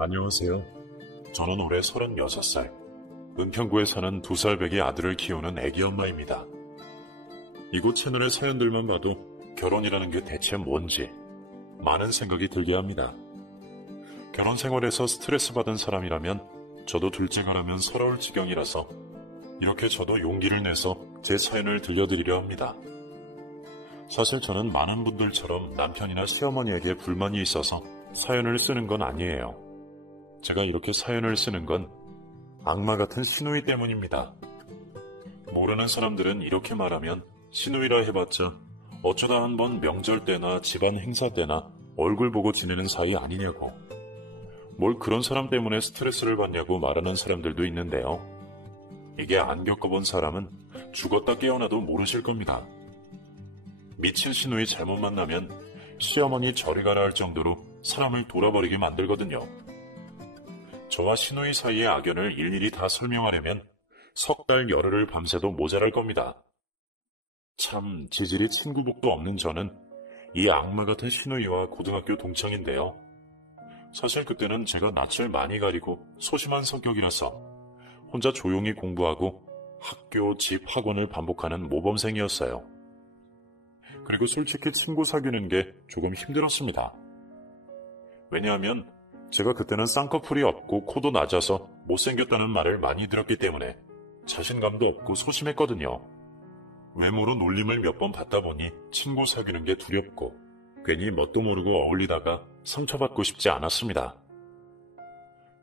안녕하세요. 저는 올해 36살, 은평구에 사는 2살 배기 아들을 키우는 애기 엄마입니다. 이곳 채널의 사연들만 봐도 결혼이라는 게 대체 뭔지 많은 생각이 들게 합니다. 결혼 생활에서 스트레스 받은 사람이라면 저도 둘째가라면 서러울 지경이라서 이렇게 저도 용기를 내서 제 사연을 들려드리려 합니다. 사실 저는 많은 분들처럼 남편이나 시어머니에게 불만이 있어서 사연을 쓰는 건 아니에요. 제가 이렇게 사연을 쓰는 건 악마 같은 시누이 때문입니다. 모르는 사람들은 이렇게 말하면 시누이라 해봤자 어쩌다 한번 명절 때나 집안 행사 때나 얼굴 보고 지내는 사이 아니냐고, 뭘 그런 사람 때문에 스트레스를 받냐고 말하는 사람들도 있는데요. 이게 안 겪어본 사람은 죽었다 깨어나도 모르실 겁니다. 미친 시누이 잘못 만나면 시어머니 저리 가라 할 정도로 사람을 돌아버리게 만들거든요. 저와 시누이 사이의 악연을 일일이 다 설명하려면 석 달 열흘을 밤새도 모자랄 겁니다. 참 지질이 친구복도 없는 저는 이 악마 같은 시누이와 고등학교 동창인데요. 사실 그때는 제가 낯을 많이 가리고 소심한 성격이라서 혼자 조용히 공부하고 학교, 집, 학원을 반복하는 모범생이었어요. 그리고 솔직히 친구 사귀는 게 조금 힘들었습니다. 왜냐하면 제가 그때는 쌍꺼풀이 없고 코도 낮아서 못생겼다는 말을 많이 들었기 때문에 자신감도 없고 소심했거든요. 외모로 놀림을 몇 번 받다 보니 친구 사귀는 게 두렵고 괜히 뭣도 모르고 어울리다가 상처받고 싶지 않았습니다.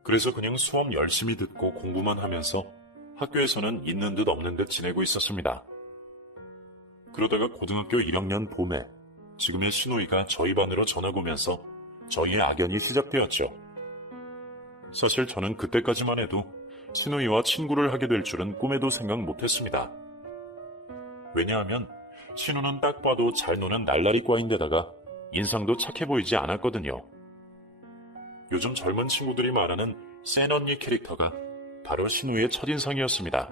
그래서 그냥 수업 열심히 듣고 공부만 하면서 학교에서는 있는 듯 없는 듯 지내고 있었습니다. 그러다가 고등학교 1학년 봄에 지금의 시누이가 저희 반으로 전학 오면서 저희의 악연이 시작되었죠. 사실 저는 그때까지만 해도 시누이와 친구를 하게 될 줄은 꿈에도 생각 못했습니다. 왜냐하면 신우는 딱 봐도 잘 노는 날라리과인데다가 인상도 착해 보이지 않았거든요. 요즘 젊은 친구들이 말하는 센 언니 캐릭터가 바로 신우의 첫인상이었습니다.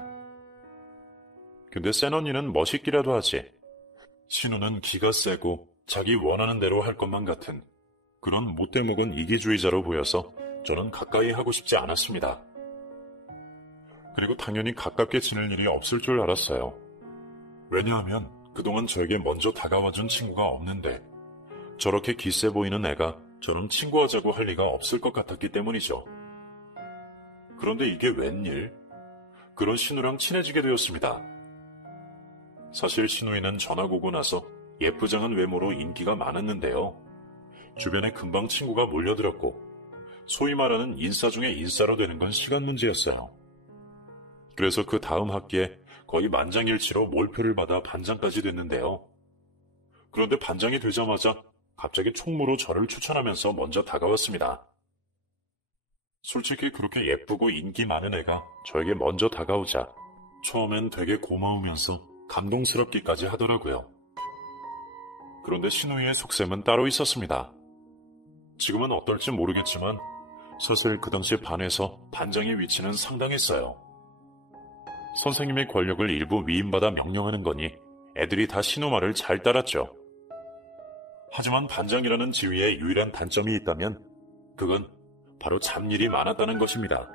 근데 센 언니는 멋있기라도 하지, 신우는 기가 세고 자기 원하는 대로 할 것만 같은 그런 못돼먹은 이기주의자로 보여서 저는 가까이 하고 싶지 않았습니다. 그리고 당연히 가깝게 지낼 일이 없을 줄 알았어요. 왜냐하면 그동안 저에게 먼저 다가와준 친구가 없는데 저렇게 기세 보이는 애가 저랑 친구하자고 할 리가 없을 것 같았기 때문이죠. 그런데 이게 웬일? 그런 신우랑 친해지게 되었습니다. 사실 신우이는 전학 오고 나서 예쁘장한 외모로 인기가 많았는데요. 주변에 금방 친구가 몰려들었고 소위 말하는 인싸 중에 인싸로 되는 건 시간 문제였어요. 그래서 그 다음 학기에 거의 만장일치로 몰표를 받아 반장까지 됐는데요. 그런데 반장이 되자마자 갑자기 총무로 저를 추천하면서 먼저 다가왔습니다. 솔직히 그렇게 예쁘고 인기 많은 애가 저에게 먼저 다가오자 처음엔 되게 고마우면서 감동스럽기까지 하더라고요. 그런데 신우이의 속셈은 따로 있었습니다. 지금은 어떨지 모르겠지만 사실 그 당시 반에서 반장의 위치는 상당했어요. 선생님의 권력을 일부 위임받아 명령하는 거니 애들이 다 신우 말을 잘 따랐죠. 하지만 반장이라는 지위에 유일한 단점이 있다면 그건 바로 잡일이 많았다는 것입니다.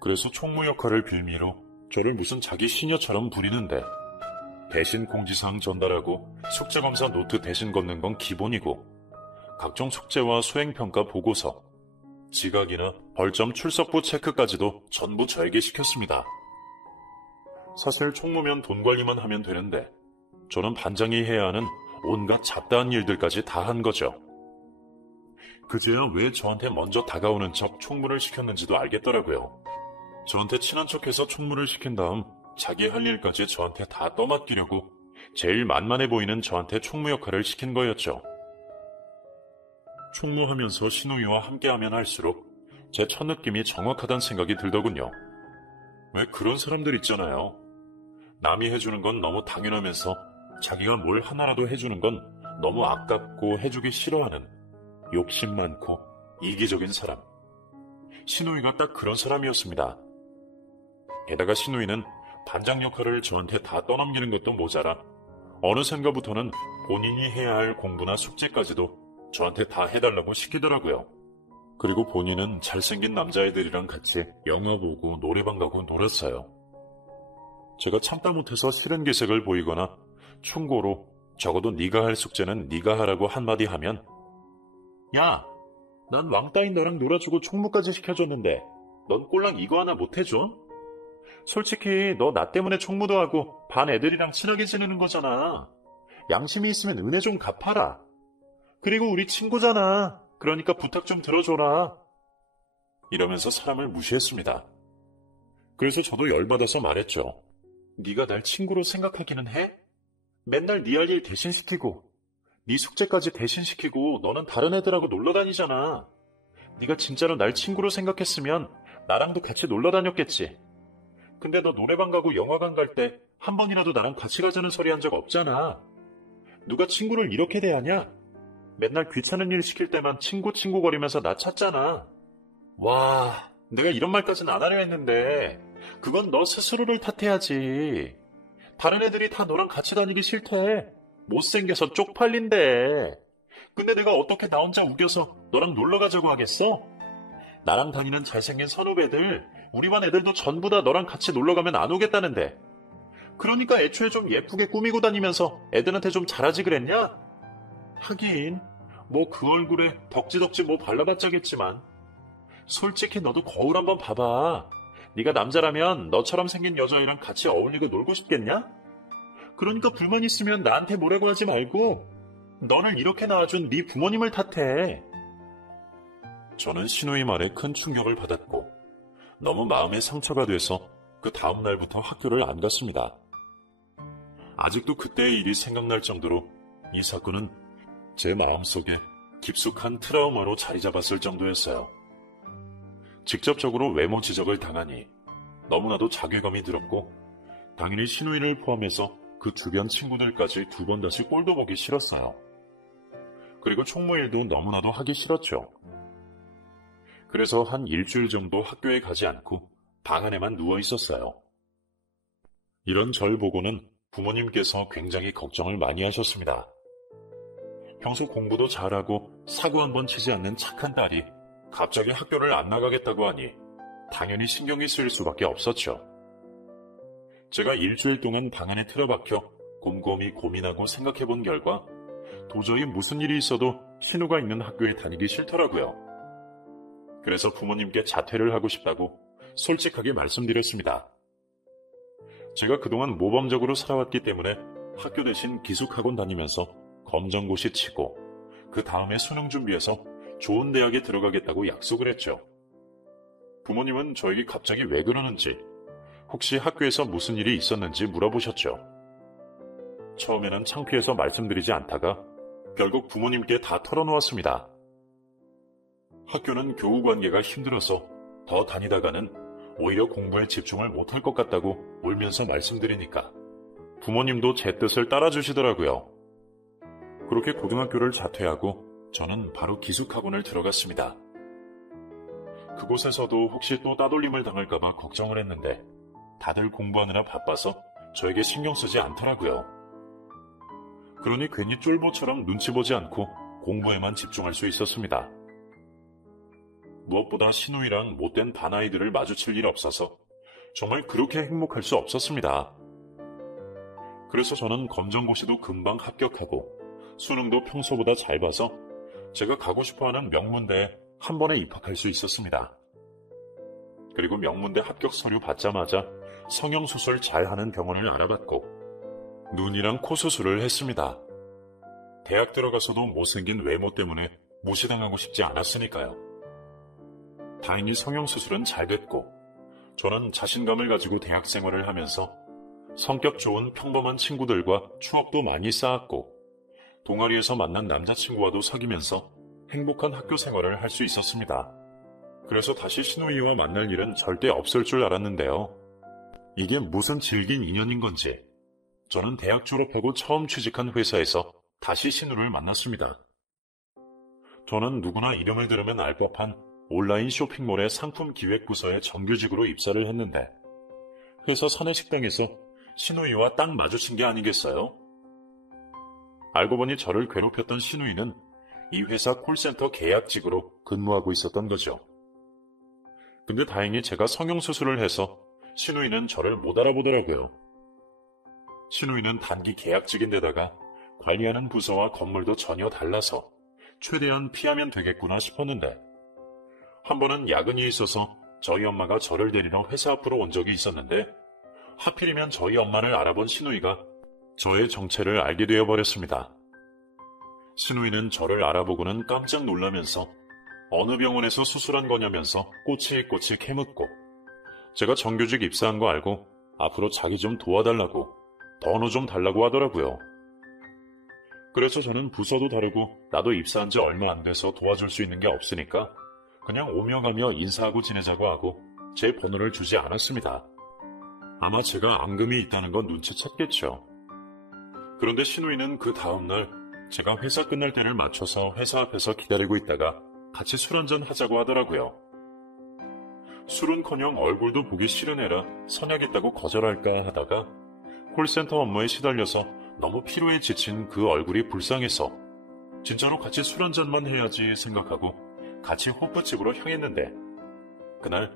그래서 총무 역할을 빌미로 저를 무슨 자기 시녀처럼 부리는데 대신 공지사항 전달하고 숙제검사 노트 대신 걷는 건 기본이고 각종 숙제와 수행평가 보고서, 지각이나 벌점 출석부 체크까지도 전부 저에게 시켰습니다. 사실 총무면 돈 관리만 하면 되는데 저는 반장이 해야 하는 온갖 잡다한 일들까지 다 한 거죠. 그제야 왜 저한테 먼저 다가오는 척 총무를 시켰는지도 알겠더라고요. 저한테 친한 척해서 총무를 시킨 다음 자기 할 일까지 저한테 다 떠맡기려고 제일 만만해 보이는 저한테 총무 역할을 시킨 거였죠. 총무하면서 신우이와 함께하면 할수록 제 첫 느낌이 정확하다는 생각이 들더군요. 왜 그런 사람들 있잖아요. 남이 해주는 건 너무 당연하면서 자기가 뭘 하나라도 해주는 건 너무 아깝고 해주기 싫어하는 욕심 많고 이기적인 사람. 신우이가 딱 그런 사람이었습니다. 게다가 신우이는 반장 역할을 저한테 다 떠넘기는 것도 모자라 어느샌가부터는 본인이 해야 할 공부나 숙제까지도 저한테 다 해달라고 시키더라고요. 그리고 본인은 잘생긴 남자애들이랑 같이 영화 보고 노래방 가고 놀았어요. 제가 참다 못해서 싫은 기색을 보이거나 충고로 적어도 네가 할 숙제는 네가 하라고 한마디 하면 야, 난 왕따인 너랑 놀아주고 총무까지 시켜줬는데 넌 꼴랑 이거 하나 못 해줘? 솔직히 너 나 때문에 총무도 하고 반 애들이랑 친하게 지내는 거잖아. 양심이 있으면 은혜 좀 갚아라. 그리고 우리 친구잖아. 그러니까 부탁 좀 들어줘라. 이러면서 사람을 무시했습니다. 그래서 저도 열받아서 말했죠. 네가 날 친구로 생각하기는 해? 맨날 네 할 일 대신 시키고 네 숙제까지 대신 시키고 너는 다른 애들하고 놀러 다니잖아. 네가 진짜로 날 친구로 생각했으면 나랑도 같이 놀러 다녔겠지. 근데 너 노래방 가고 영화관 갈 때 한 번이라도 나랑 같이 가자는 소리 한 적 없잖아. 누가 친구를 이렇게 대하냐? 맨날 귀찮은 일 시킬 때만 친구 거리면서 나 찾잖아. 와, 내가 이런 말까지는 안 하려 했는데 그건 너 스스로를 탓해야지. 다른 애들이 다 너랑 같이 다니기 싫대. 못생겨서 쪽팔린대. 근데 내가 어떻게 나 혼자 우겨서 너랑 놀러 가자고 하겠어? 나랑 다니는 잘생긴 선후배들, 우리 반 애들도 전부 다 너랑 같이 놀러 가면 안 오겠다는데. 그러니까 애초에 좀 예쁘게 꾸미고 다니면서 애들한테 좀 잘하지 그랬냐? 하긴 뭐 그 얼굴에 덕지덕지 뭐 발라봤자겠지만 솔직히 너도 거울 한번 봐봐. 네가 남자라면 너처럼 생긴 여자애랑 같이 어울리고 놀고 싶겠냐? 그러니까 불만 있으면 나한테 뭐라고 하지 말고 너를 이렇게 낳아준 네 부모님을 탓해. 저는 신우의 말에 큰 충격을 받았고 너무 마음에 상처가 돼서 그 다음 날부터 학교를 안 갔습니다. 아직도 그때의 일이 생각날 정도로 이 사건은 제 마음속에 깊숙한 트라우마로 자리 잡았을 정도였어요. 직접적으로 외모 지적을 당하니 너무나도 자괴감이 들었고 당연히 신우이를 포함해서 그 주변 친구들까지 두 번 다시 꼴도 보기 싫었어요. 그리고 총무일도 너무나도 하기 싫었죠. 그래서 한 일주일 정도 학교에 가지 않고 방 안에만 누워 있었어요. 이런 절 보고는 부모님께서 굉장히 걱정을 많이 하셨습니다. 평소 공부도 잘하고 사고 한번 치지 않는 착한 딸이 갑자기 학교를 안 나가겠다고 하니 당연히 신경이 쓰일 수밖에 없었죠. 제가 일주일 동안 방 안에 틀어박혀 곰곰이 고민하고 생각해본 결과 도저히 무슨 일이 있어도 신우가 있는 학교에 다니기 싫더라고요. 그래서 부모님께 자퇴를 하고 싶다고 솔직하게 말씀드렸습니다. 제가 그동안 모범적으로 살아왔기 때문에 학교 대신 기숙학원 다니면서 검정고시 치고 그 다음에 수능 준비해서 좋은 대학에 들어가겠다고 약속을 했죠. 부모님은 저에게 갑자기 왜 그러는지, 혹시 학교에서 무슨 일이 있었는지 물어보셨죠. 처음에는 창피해서 말씀드리지 않다가 결국 부모님께 다 털어놓았습니다. 학교는 교우 관계가 힘들어서 더 다니다가는 오히려 공부에 집중을 못할 것 같다고 울면서 말씀드리니까 부모님도 제 뜻을 따라주시더라고요. 그렇게 고등학교를 자퇴하고 저는 바로 기숙학원을 들어갔습니다. 그곳에서도 혹시 또 따돌림을 당할까봐 걱정을 했는데 다들 공부하느라 바빠서 저에게 신경 쓰지 않더라고요. 그러니 괜히 쫄보처럼 눈치 보지 않고 공부에만 집중할 수 있었습니다. 무엇보다 신우이랑 못된 반아이들을 마주칠 일 없어서 정말 그렇게 행복할 수 없었습니다. 그래서 저는 검정고시도 금방 합격하고 수능도 평소보다 잘 봐서 제가 가고 싶어하는 명문대에 한 번에 입학할 수 있었습니다. 그리고 명문대 합격 서류 받자마자 성형수술 잘하는 병원을 알아봤고 눈이랑 코 수술을 했습니다. 대학 들어가서도 못생긴 외모 때문에 무시당하고 싶지 않았으니까요. 다행히 성형수술은 잘 됐고 저는 자신감을 가지고 대학 생활을 하면서 성격 좋은 평범한 친구들과 추억도 많이 쌓았고 동아리에서 만난 남자친구와도 사귀면서 행복한 학교 생활을 할 수 있었습니다. 그래서 다시 신우이와 만날 일은 절대 없을 줄 알았는데요. 이게 무슨 질긴 인연인 건지 저는 대학 졸업하고 처음 취직한 회사에서 다시 신우를 만났습니다. 저는 누구나 이름을 들으면 알 법한 온라인 쇼핑몰의 상품 기획부서에 정규직으로 입사를 했는데 회사 사내식당에서 신우이와 딱 마주친 게 아니겠어요? 알고 보니 저를 괴롭혔던 신우이는 이 회사 콜센터 계약직으로 근무하고 있었던 거죠. 근데 다행히 제가 성형수술을 해서 신우이는 저를 못 알아보더라고요. 신우이는 단기 계약직인데다가 관리하는 부서와 건물도 전혀 달라서 최대한 피하면 되겠구나 싶었는데 한 번은 야근이 있어서 저희 엄마가 저를 데리러 회사 앞으로 온 적이 있었는데 하필이면 저희 엄마를 알아본 신우이가 저의 정체를 알게 되어버렸습니다. 신우이는 저를 알아보고는 깜짝 놀라면서 어느 병원에서 수술한 거냐면서 꼬치꼬치 캐묻고 제가 정규직 입사한 거 알고 앞으로 자기 좀 도와달라고 번호 좀 달라고 하더라고요. 그래서 저는 부서도 다르고 나도 입사한 지 얼마 안 돼서 도와줄 수 있는 게 없으니까 그냥 오며 가며 인사하고 지내자고 하고 제 번호를 주지 않았습니다. 아마 제가 앙금이 있다는 건 눈치챘겠죠. 그런데 신우이는 그 다음날 제가 회사 끝날 때를 맞춰서 회사 앞에서 기다리고 있다가 같이 술 한잔 하자고 하더라고요. 술은커녕 얼굴도 보기 싫은 애라 선약 있다고 거절할까 하다가 콜센터 업무에 시달려서 너무 피로에 지친 그 얼굴이 불쌍해서 진짜로 같이 술 한잔만 해야지 생각하고 같이 호프집으로 향했는데 그날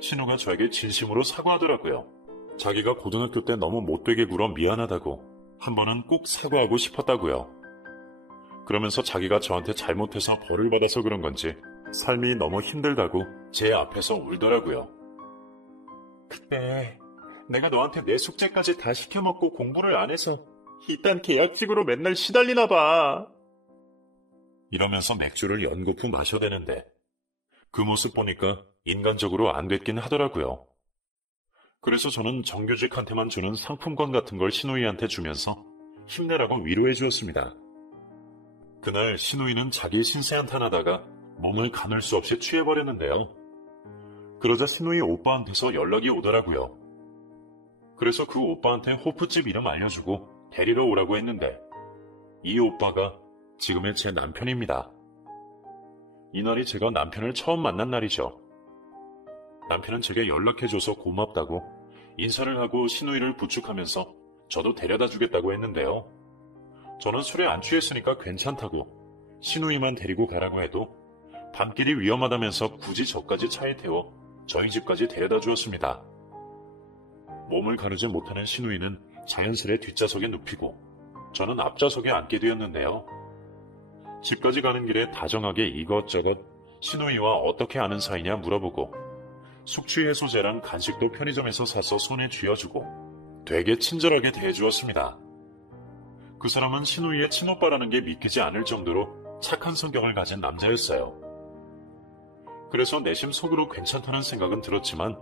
신우가 저에게 진심으로 사과하더라고요. 자기가 고등학교 때 너무 못되게 굴어 미안하다고 한 번은 꼭 사과하고 싶었다고요. 그러면서 자기가 저한테 잘못해서 벌을 받아서 그런 건지 삶이 너무 힘들다고 제 앞에서 울더라고요. 그때 내가 너한테 내 숙제까지 다 시켜먹고 공부를 안 해서 이딴 계약직으로 맨날 시달리나 봐. 이러면서 맥주를 연거푸 마셔대는데 그 모습 보니까 인간적으로 안 됐긴 하더라고요. 그래서 저는 정규직한테만 주는 상품권 같은 걸 신우이한테 주면서 힘내라고 위로해 주었습니다. 그날 신우이는 자기 신세 한탄하다가 몸을 가눌 수 없이 취해버렸는데요. 그러자 신우이 오빠한테서 연락이 오더라고요. 그래서 그 오빠한테 호프집 이름 알려주고 데리러 오라고 했는데 이 오빠가 지금의 제 남편입니다. 이날이 제가 남편을 처음 만난 날이죠. 남편은 제게 연락해줘서 고맙다고 인사를 하고 신우이를 부축하면서 저도 데려다 주겠다고 했는데요. 저는 술에 안 취했으니까 괜찮다고 신우이만 데리고 가라고 해도 밤길이 위험하다면서 굳이 저까지 차에 태워 저희 집까지 데려다 주었습니다. 몸을 가누지 못하는 신우이는 자연스레 뒷좌석에 눕히고 저는 앞좌석에 앉게 되었는데요. 집까지 가는 길에 다정하게 이것저것 신우이와 어떻게 아는 사이냐 물어보고 숙취 해소제랑 간식도 편의점에서 사서 손에 쥐어주고 되게 친절하게 대해주었습니다. 그 사람은 신우이의 친오빠라는 게 믿기지 않을 정도로 착한 성격을 가진 남자였어요. 그래서 내심 속으로 괜찮다는 생각은 들었지만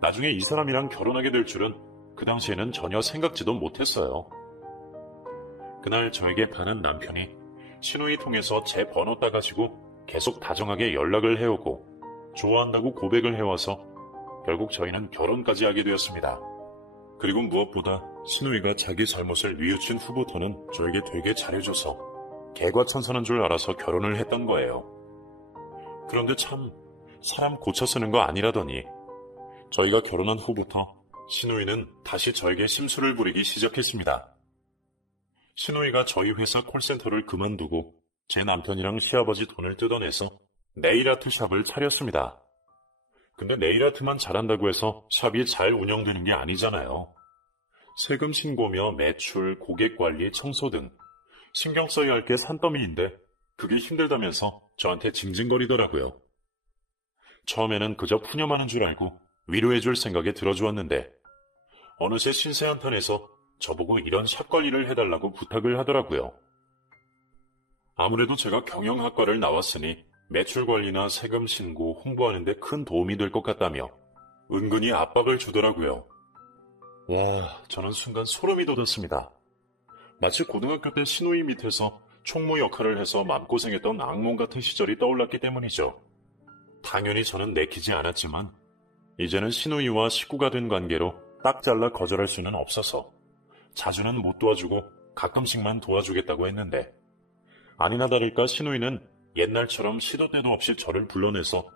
나중에 이 사람이랑 결혼하게 될 줄은 그 당시에는 전혀 생각지도 못했어요. 그날 저에게 반한 남편이 신우이 통해서 제 번호 따가지고 계속 다정하게 연락을 해오고 좋아한다고 고백을 해와서 결국 저희는 결혼까지 하게 되었습니다. 그리고 무엇보다 신우이가 자기 잘못을 뉘우친 후부터는 저에게 되게 잘해줘서 개과천선한 줄 알아서 결혼을 했던 거예요. 그런데 참 사람 고쳐 쓰는 거 아니라더니 저희가 결혼한 후부터 신우이는 다시 저에게 심술을 부리기 시작했습니다. 신우이가 저희 회사 콜센터를 그만두고 제 남편이랑 시아버지 돈을 뜯어내서 네일아트 샵을 차렸습니다. 근데 네일아트만 잘한다고 해서 샵이 잘 운영되는 게 아니잖아요. 세금 신고며 매출, 고객관리, 청소 등 신경 써야 할 게 산더미인데 그게 힘들다면서 저한테 징징거리더라고요. 처음에는 그저 푸념하는 줄 알고 위로해줄 생각에 들어주었는데 어느새 신세 한탄해서 저보고 이런 샵 관리를 해달라고 부탁을 하더라고요. 아무래도 제가 경영학과를 나왔으니 매출 관리나 세금 신고, 홍보하는 데 큰 도움이 될 것 같다며 은근히 압박을 주더라고요. 와, 저는 순간 소름이 돋았습니다. 마치 고등학교 때 신우이 밑에서 총무 역할을 해서 맘고생했던 악몽 같은 시절이 떠올랐기 때문이죠. 당연히 저는 내키지 않았지만 이제는 신우이와 식구가 된 관계로 딱 잘라 거절할 수는 없어서 자주는 못 도와주고 가끔씩만 도와주겠다고 했는데 아니나 다를까 신우이는 옛날처럼 시도 때도 없이 저를 불러내서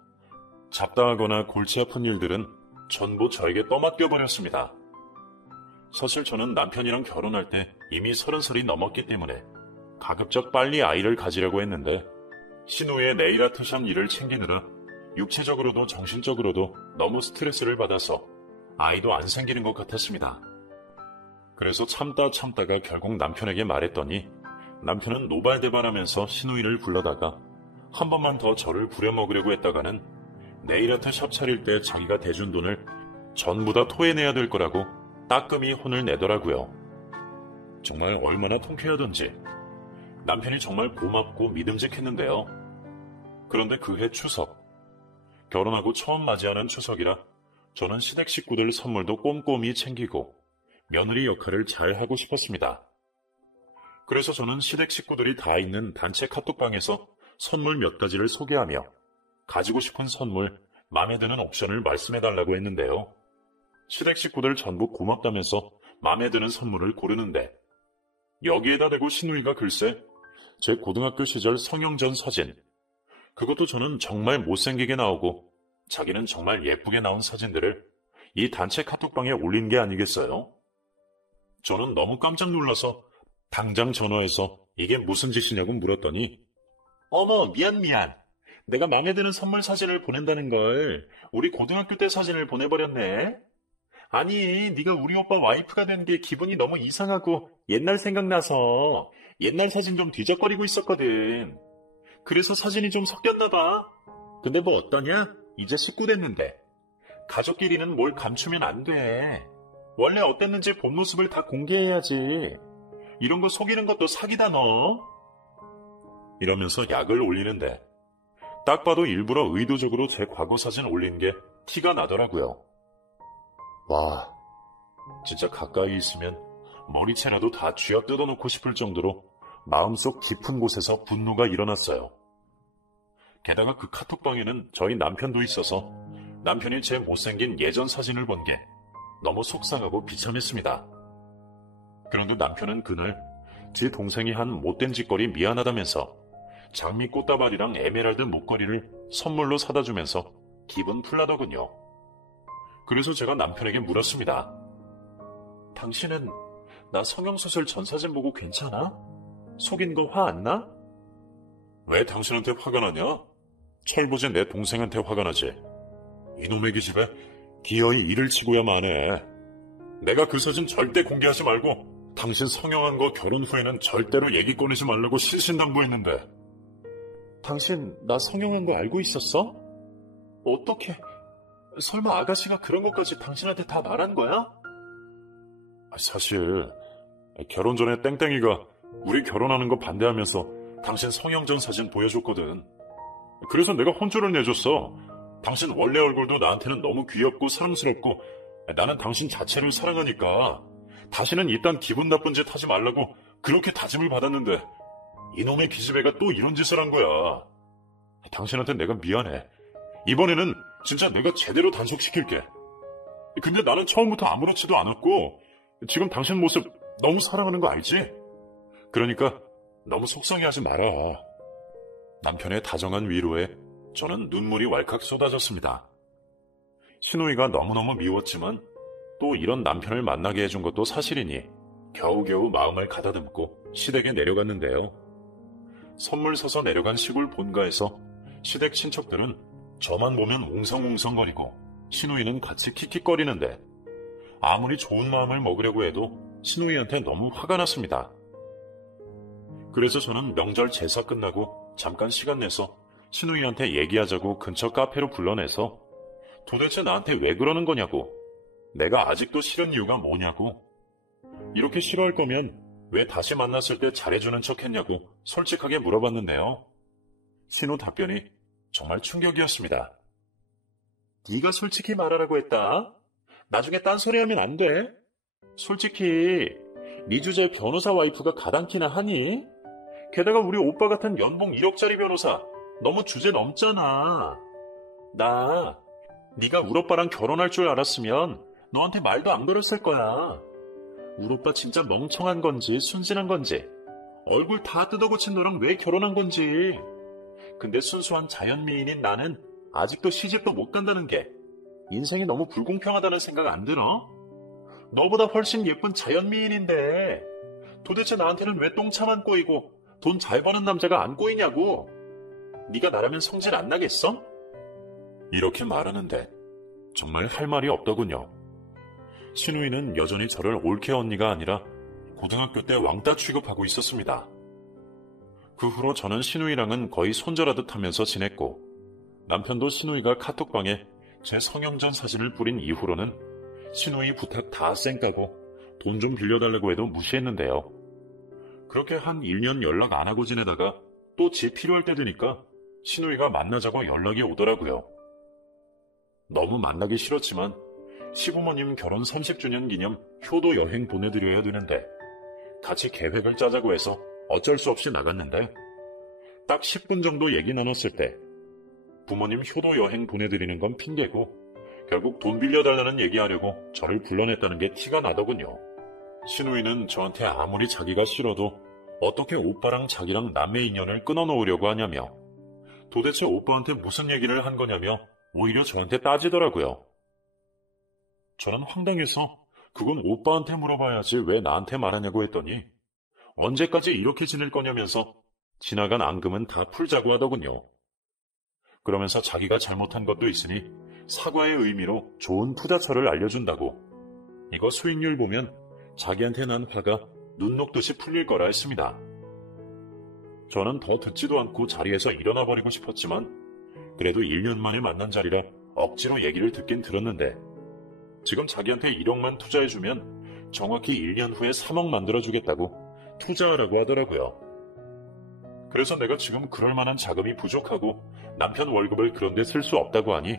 잡다하거나 골치 아픈 일들은 전부 저에게 떠맡겨버렸습니다. 사실 저는 남편이랑 결혼할 때 이미 30살이 넘었기 때문에 가급적 빨리 아이를 가지려고 했는데 신우의 네일 아트샵 일을 챙기느라 육체적으로도 정신적으로도 너무 스트레스를 받아서 아이도 안 생기는 것 같았습니다. 그래서 참다가 결국 남편에게 말했더니 남편은 노발대발하면서 신우이를 불러다가 한 번만 더 저를 부려먹으려고 했다가는 네일아트 샵 차릴 때 자기가 대준 돈을 전부 다 토해내야 될 거라고 따끔히 혼을 내더라고요. 정말 얼마나 통쾌하던지 남편이 정말 고맙고 믿음직했는데요. 그런데 그해 추석, 결혼하고 처음 맞이하는 추석이라 저는 시댁 식구들 선물도 꼼꼼히 챙기고 며느리 역할을 잘 하고 싶었습니다. 그래서 저는 시댁 식구들이 다 있는 단체 카톡방에서 선물 몇 가지를 소개하며 가지고 싶은 선물, 마음에 드는 옵션을 말씀해달라고 했는데요. 시댁 식구들 전부 고맙다면서 마음에 드는 선물을 고르는데 여기에다 대고 신우이가 글쎄 제 고등학교 시절 성형전 사진, 그것도 저는 정말 못생기게 나오고 자기는 정말 예쁘게 나온 사진들을 이 단체 카톡방에 올린 게 아니겠어요? 저는 너무 깜짝 놀라서 당장 전화해서 이게 무슨 짓이냐고 물었더니 어머 미안 내가 마음에 드는 선물 사진을 보낸다는 걸 우리 고등학교 때 사진을 보내버렸네. 아니 네가 우리 오빠 와이프가 된 게 기분이 너무 이상하고 옛날 생각나서 옛날 사진 좀 뒤적거리고 있었거든. 그래서 사진이 좀 섞였나 봐. 근데 뭐 어떠냐? 이제 식구 됐는데 가족끼리는 뭘 감추면 안 돼. 원래 어땠는지 본 모습을 다 공개해야지. 이런 거 속이는 것도 사기다 너. 이러면서 약을 올리는데 딱 봐도 일부러 의도적으로 제 과거 사진 올린 게 티가 나더라고요. 와, 진짜 가까이 있으면 머리채라도 다 쥐어 뜯어놓고 싶을 정도로 마음속 깊은 곳에서 분노가 일어났어요. 게다가 그 카톡방에는 저희 남편도 있어서 남편이 제 못생긴 예전 사진을 본 게 너무 속상하고 비참했습니다. 그런데 남편은 그날 제 동생이 한 못된 짓거리 미안하다면서 장미 꽃다발이랑 에메랄드 목걸이를 선물로 사다 주면서 기분 풀라더군요. 그래서 제가 남편에게 물었습니다. 당신은 나 성형수술 전 사진 보고 괜찮아? 속인 거 화 안 나? 왜 당신한테 화가 나냐? 철부지 내 동생한테 화가 나지. 이놈의 기집애 기어이 일을 치고야만 해. 내가 그 사진 절대 공개하지 말고 당신 성형한 거 결혼 후에는 절대로 얘기 꺼내지 말라고 신신당부했는데. 당신 나 성형한 거 알고 있었어? 어떻게? 설마 아가씨가 그런 것까지 당신한테 다 말한 거야? 사실 결혼 전에 땡땡이가 우리 결혼하는 거 반대하면서 당신 성형 전 사진 보여줬거든. 그래서 내가 혼쭐을 내줬어. 당신 원래 얼굴도 나한테는 너무 귀엽고 사랑스럽고 나는 당신 자체를 사랑하니까 다시는 이딴 기분 나쁜 짓 하지 말라고 그렇게 다짐을 받았는데 이놈의 기집애가 또 이런 짓을 한 거야. 당신한테 내가 미안해. 이번에는 진짜 내가 제대로 단속시킬게. 근데 나는 처음부터 아무렇지도 않았고 지금 당신 모습 너무 사랑하는 거 알지? 그러니까 너무 속상해하지 마라. 남편의 다정한 위로에 저는 눈물이 왈칵 쏟아졌습니다. 신우이가 너무너무 미웠지만 또 이런 남편을 만나게 해준 것도 사실이니 겨우겨우 마음을 가다듬고 시댁에 내려갔는데요. 선물 사서 내려간 시골 본가에서 시댁 친척들은 저만 보면 웅성웅성거리고 신우이는 같이 킥킥거리는데 아무리 좋은 마음을 먹으려고 해도 신우이한테 너무 화가 났습니다. 그래서 저는 명절 제사 끝나고 잠깐 시간 내서 신우이한테 얘기하자고 근처 카페로 불러내서 도대체 나한테 왜 그러는 거냐고, 내가 아직도 싫은 이유가 뭐냐고, 이렇게 싫어할 거면 왜 다시 만났을 때 잘해주는 척 했냐고 솔직하게 물어봤는데요. 신우 답변이 정말 충격이었습니다. 네가 솔직히 말하라고 했다. 나중에 딴소리하면 안 돼. 솔직히 네 주제 변호사 와이프가 가당키나 하니? 게다가 우리 오빠 같은 연봉 1억짜리 변호사 너무 주제 넘잖아. 나 네가 우리 오빠랑 결혼할 줄 알았으면 너한테 말도 안 걸었을 거야. 우리 오빠 진짜 멍청한 건지 순진한 건지 얼굴 다 뜯어고친 너랑 왜 결혼한 건지. 근데 순수한 자연미인인 나는 아직도 시집도 못 간다는 게 인생이 너무 불공평하다는 생각 안 들어? 너보다 훨씬 예쁜 자연미인인데 도대체 나한테는 왜 똥차만 꼬이고 돈 잘 버는 남자가 안 꼬이냐고. 네가 나라면 성질 안 나겠어? 이렇게 말하는데 정말 할 말이 없더군요. 신우이는 여전히 저를 올케 언니가 아니라 고등학교 때 왕따 취급하고 있었습니다. 그 후로 저는 신우이랑은 거의 손절하듯 하면서 지냈고, 남편도 신우이가 카톡방에 제 성형전 사진을 뿌린 이후로는 신우이 부탁 다 쌩까고 돈 좀 빌려달라고 해도 무시했는데요. 그렇게 한 1년 연락 안 하고 지내다가 또 집 필요할 때 되니까 신우이가 만나자고 연락이 오더라고요. 너무 만나기 싫었지만 시부모님 결혼 30주년 기념 효도 여행 보내드려야 되는데 같이 계획을 짜자고 해서 어쩔 수 없이 나갔는데, 딱 10분 정도 얘기 나눴을 때 부모님 효도 여행 보내드리는 건 핑계고 결국 돈 빌려달라는 얘기하려고 저를 불러냈다는 게 티가 나더군요. 신우이는 저한테 아무리 자기가 싫어도 어떻게 오빠랑 자기랑 남매 인연을 끊어놓으려고 하냐며, 도대체 오빠한테 무슨 얘기를 한 거냐며 오히려 저한테 따지더라고요. 저는 황당해서 그건 오빠한테 물어봐야지 왜 나한테 말하냐고 했더니 언제까지 이렇게 지낼 거냐면서 지나간 앙금은 다 풀자고 하더군요. 그러면서 자기가 잘못한 것도 있으니 사과의 의미로 좋은 투자처를 알려준다고, 이거 수익률 보면 자기한테 난 화가 눈 녹듯이 풀릴 거라 했습니다. 저는 더 듣지도 않고 자리에서 일어나 버리고 싶었지만 그래도 1년 만에 만난 자리라 억지로 얘기를 듣긴 들었는데, 지금 자기한테 1억만 투자해주면 정확히 1년 후에 3억 만들어주겠다고 투자하라고 하더라고요. 그래서 내가 지금 그럴 만한 자금이 부족하고 남편 월급을 그런데 쓸 수 없다고 하니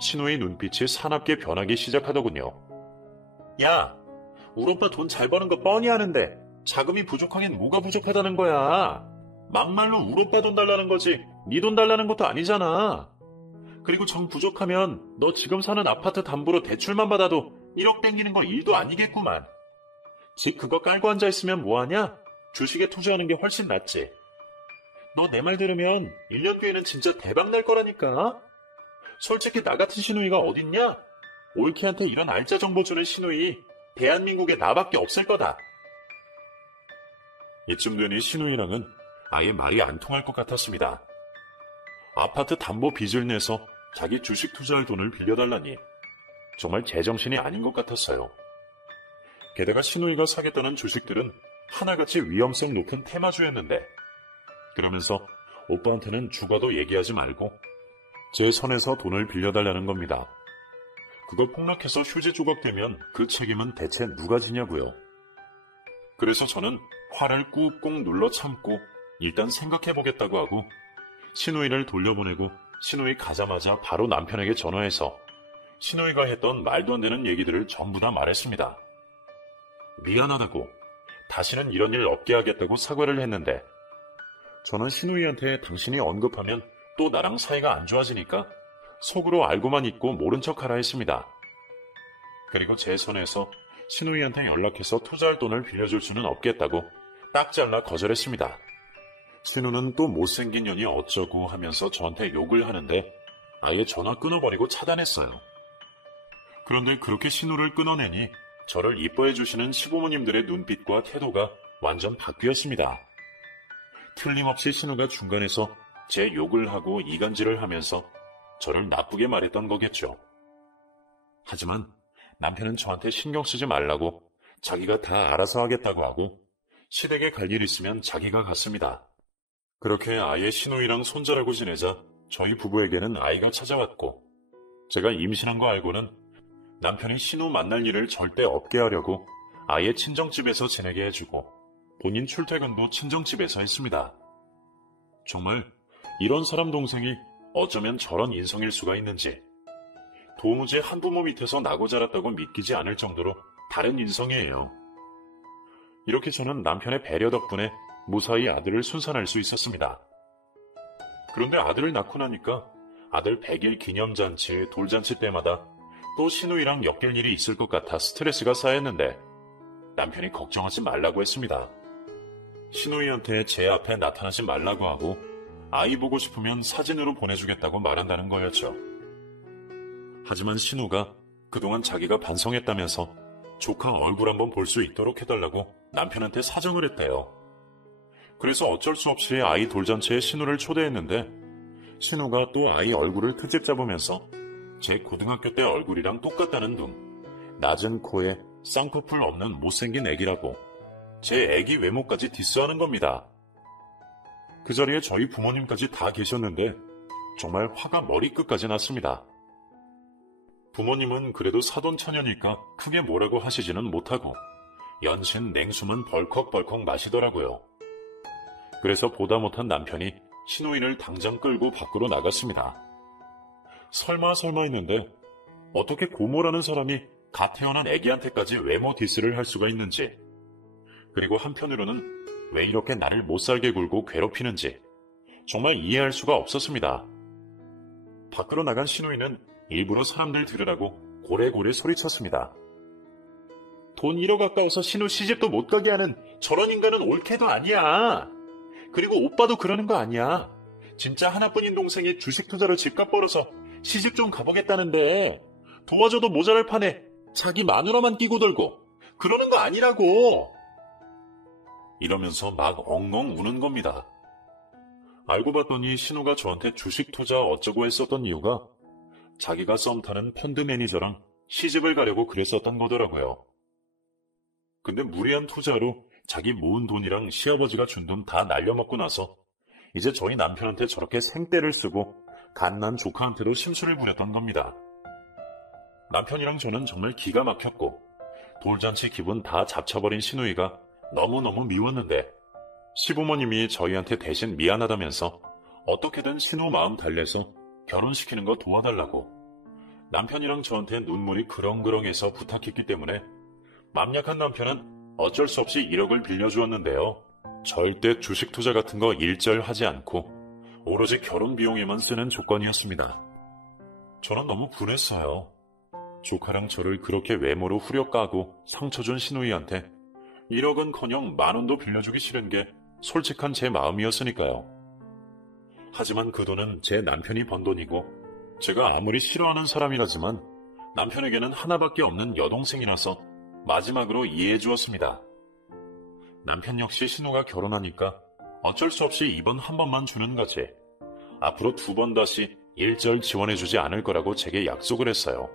신우의 눈빛이 사납게 변하기 시작하더군요. 야, 우리 오빠 돈 잘 버는 거 뻔히 아는데 자금이 부족하긴 뭐가 부족하다는 거야. 막말로 우리 오빠 돈 달라는 거지 네 돈 달라는 것도 아니잖아. 그리고 정 부족하면 너 지금 사는 아파트 담보로 대출만 받아도 1억 땡기는 거 일도 아니겠구만. 집 그거 깔고 앉아있으면 뭐하냐? 주식에 투자하는 게 훨씬 낫지. 너 내 말 들으면 1년 뒤에는 진짜 대박 날 거라니까. 솔직히 나 같은 신우이가 어딨냐? 올케한테 이런 알짜 정보 주는 신우이 대한민국에 나밖에 없을 거다. 이쯤 되니 신우이랑은 아예 말이 안 통할 것 같았습니다. 아파트 담보 빚을 내서 자기 주식 투자할 돈을 빌려달라니 정말 제정신이 아닌 것 같았어요. 게다가 신우이가 사겠다는 주식들은 하나같이 위험성 높은 테마주였는데, 그러면서 오빠한테는 죽어도 얘기하지 말고 제 손에서 돈을 빌려달라는 겁니다. 그걸 폭락해서 휴지 조각 되면 그 책임은 대체 누가 지냐고요. 그래서 저는 화를 꾹꾹 눌러 참고 일단 생각해보겠다고 하고 신우이를 돌려보내고, 신우이 가자마자 바로 남편에게 전화해서 신우이가 했던 말도 안 되는 얘기들을 전부 다 말했습니다. 미안하다고, 다시는 이런 일 없게 하겠다고 사과를 했는데, 저는 신우이한테 당신이 언급하면 또 나랑 사이가 안 좋아지니까 속으로 알고만 있고 모른 척하라 했습니다. 그리고 제 손에서 신우이한테 연락해서 투자할 돈을 빌려줄 수는 없겠다고 딱 잘라 거절했습니다. 신우는 또 못생긴 년이 어쩌고 하면서 저한테 욕을 하는데 아예 전화 끊어버리고 차단했어요. 그런데 그렇게 신우를 끊어내니 저를 이뻐해 주시는 시부모님들의 눈빛과 태도가 완전 바뀌었습니다. 틀림없이 신우가 중간에서 제 욕을 하고 이간질을 하면서 저를 나쁘게 말했던 거겠죠. 하지만 남편은 저한테 신경 쓰지 말라고 자기가 다 알아서 하겠다고 하고 시댁에 갈 일 있으면 자기가 갔습니다. 그렇게 아예 신우이랑 손자라고 지내자 저희 부부에게는 아이가 찾아왔고, 제가 임신한 거 알고는 남편이 신우 만날 일을 절대 없게 하려고 아예 친정집에서 지내게 해주고 본인 출퇴근도 친정집에서 했습니다. 정말 이런 사람 동생이 어쩌면 저런 인성일 수가 있는지, 도무지 한부모 밑에서 나고 자랐다고 믿기지 않을 정도로 다른 인성이에요. 이렇게 저는 남편의 배려 덕분에 무사히 아들을 순산할 수 있었습니다. 그런데 아들을 낳고 나니까 아들 100일 기념잔치, 돌잔치 때마다 또 신우이랑 엮일 일이 있을 것 같아 스트레스가 쌓였는데 남편이 걱정하지 말라고 했습니다. 신우이한테 제 앞에 나타나지 말라고 하고 아이 보고 싶으면 사진으로 보내주겠다고 말한다는 거였죠. 하지만 신우가 그동안 자기가 반성했다면서 조카 얼굴 한번 볼 수 있도록 해달라고 남편한테 사정을 했대요. 그래서 어쩔 수 없이 아이 돌잔치에 신우를 초대했는데 신우가 또 아이 얼굴을 트집 잡으면서 제 고등학교 때 얼굴이랑 똑같다는 둥, 낮은 코에 쌍꺼풀 없는 못생긴 애기라고 제 애기 외모까지 디스하는 겁니다. 그 자리에 저희 부모님까지 다 계셨는데 정말 화가 머리끝까지 났습니다. 부모님은 그래도 사돈 처녀니까 크게 뭐라고 하시지는 못하고 연신 냉수만 벌컥벌컥 마시더라고요. 그래서 보다 못한 남편이 신우이를 당장 끌고 밖으로 나갔습니다. 설마 했는데 어떻게 고모라는 사람이 갓 태어난 애기한테까지 외모 디스를 할 수가 있는지, 그리고 한편으로는 왜 이렇게 나를 못살게 굴고 괴롭히는지 정말 이해할 수가 없었습니다. 밖으로 나간 신우이는 일부러 사람들 들으라고 고래고래 소리쳤습니다. 돈 1억 가까워서 신우 시집도 못 가게 하는 저런 인간은 올케도 아니야. 그리고 오빠도 그러는 거 아니야. 진짜 하나뿐인 동생이 주식 투자로 집값 벌어서 시집 좀 가보겠다는데 도와줘도 모자랄 판에 자기 마누라만 끼고 돌고 그러는 거 아니라고. 이러면서 막 엉엉 우는 겁니다. 알고 봤더니 신우가 저한테 주식 투자 어쩌고 했었던 이유가 자기가 썸 타는 펀드 매니저랑 시집을 가려고 그랬었던 거더라고요. 근데 무리한 투자로 자기 모은 돈이랑 시아버지가 준 돈 다 날려먹고 나서 이제 저희 남편한테 저렇게 생떼를 쓰고 갓난 조카한테도 심술을 부렸던 겁니다. 남편이랑 저는 정말 기가 막혔고 돌잔치 기분 다 잡쳐버린 신우이가 너무너무 미웠는데 시부모님이 저희한테 대신 미안하다면서 어떻게든 신우 마음 달래서 결혼시키는 거 도와달라고 남편이랑 저한테 눈물이 그렁그렁해서 부탁했기 때문에 맘 약한 남편은 어쩔 수 없이 1억을 빌려주었는데요. 절대 주식 투자 같은 거 일절하지 않고 오로지 결혼 비용에만 쓰는 조건이었습니다. 저는 너무 분했어요. 조카랑 저를 그렇게 외모로 후려 까고 상처 준 신우이한테 1억은커녕 10,000원도 빌려주기 싫은 게 솔직한 제 마음이었으니까요. 하지만 그 돈은 제 남편이 번 돈이고 제가 아무리 싫어하는 사람이라지만 남편에게는 하나밖에 없는 여동생이라서 마지막으로 이해해 주었습니다. 남편 역시 신우가 결혼하니까 어쩔 수 없이 이번 한 번만 주는 거지. 앞으로 2번 다시 일절 지원해 주지 않을 거라고 제게 약속을 했어요.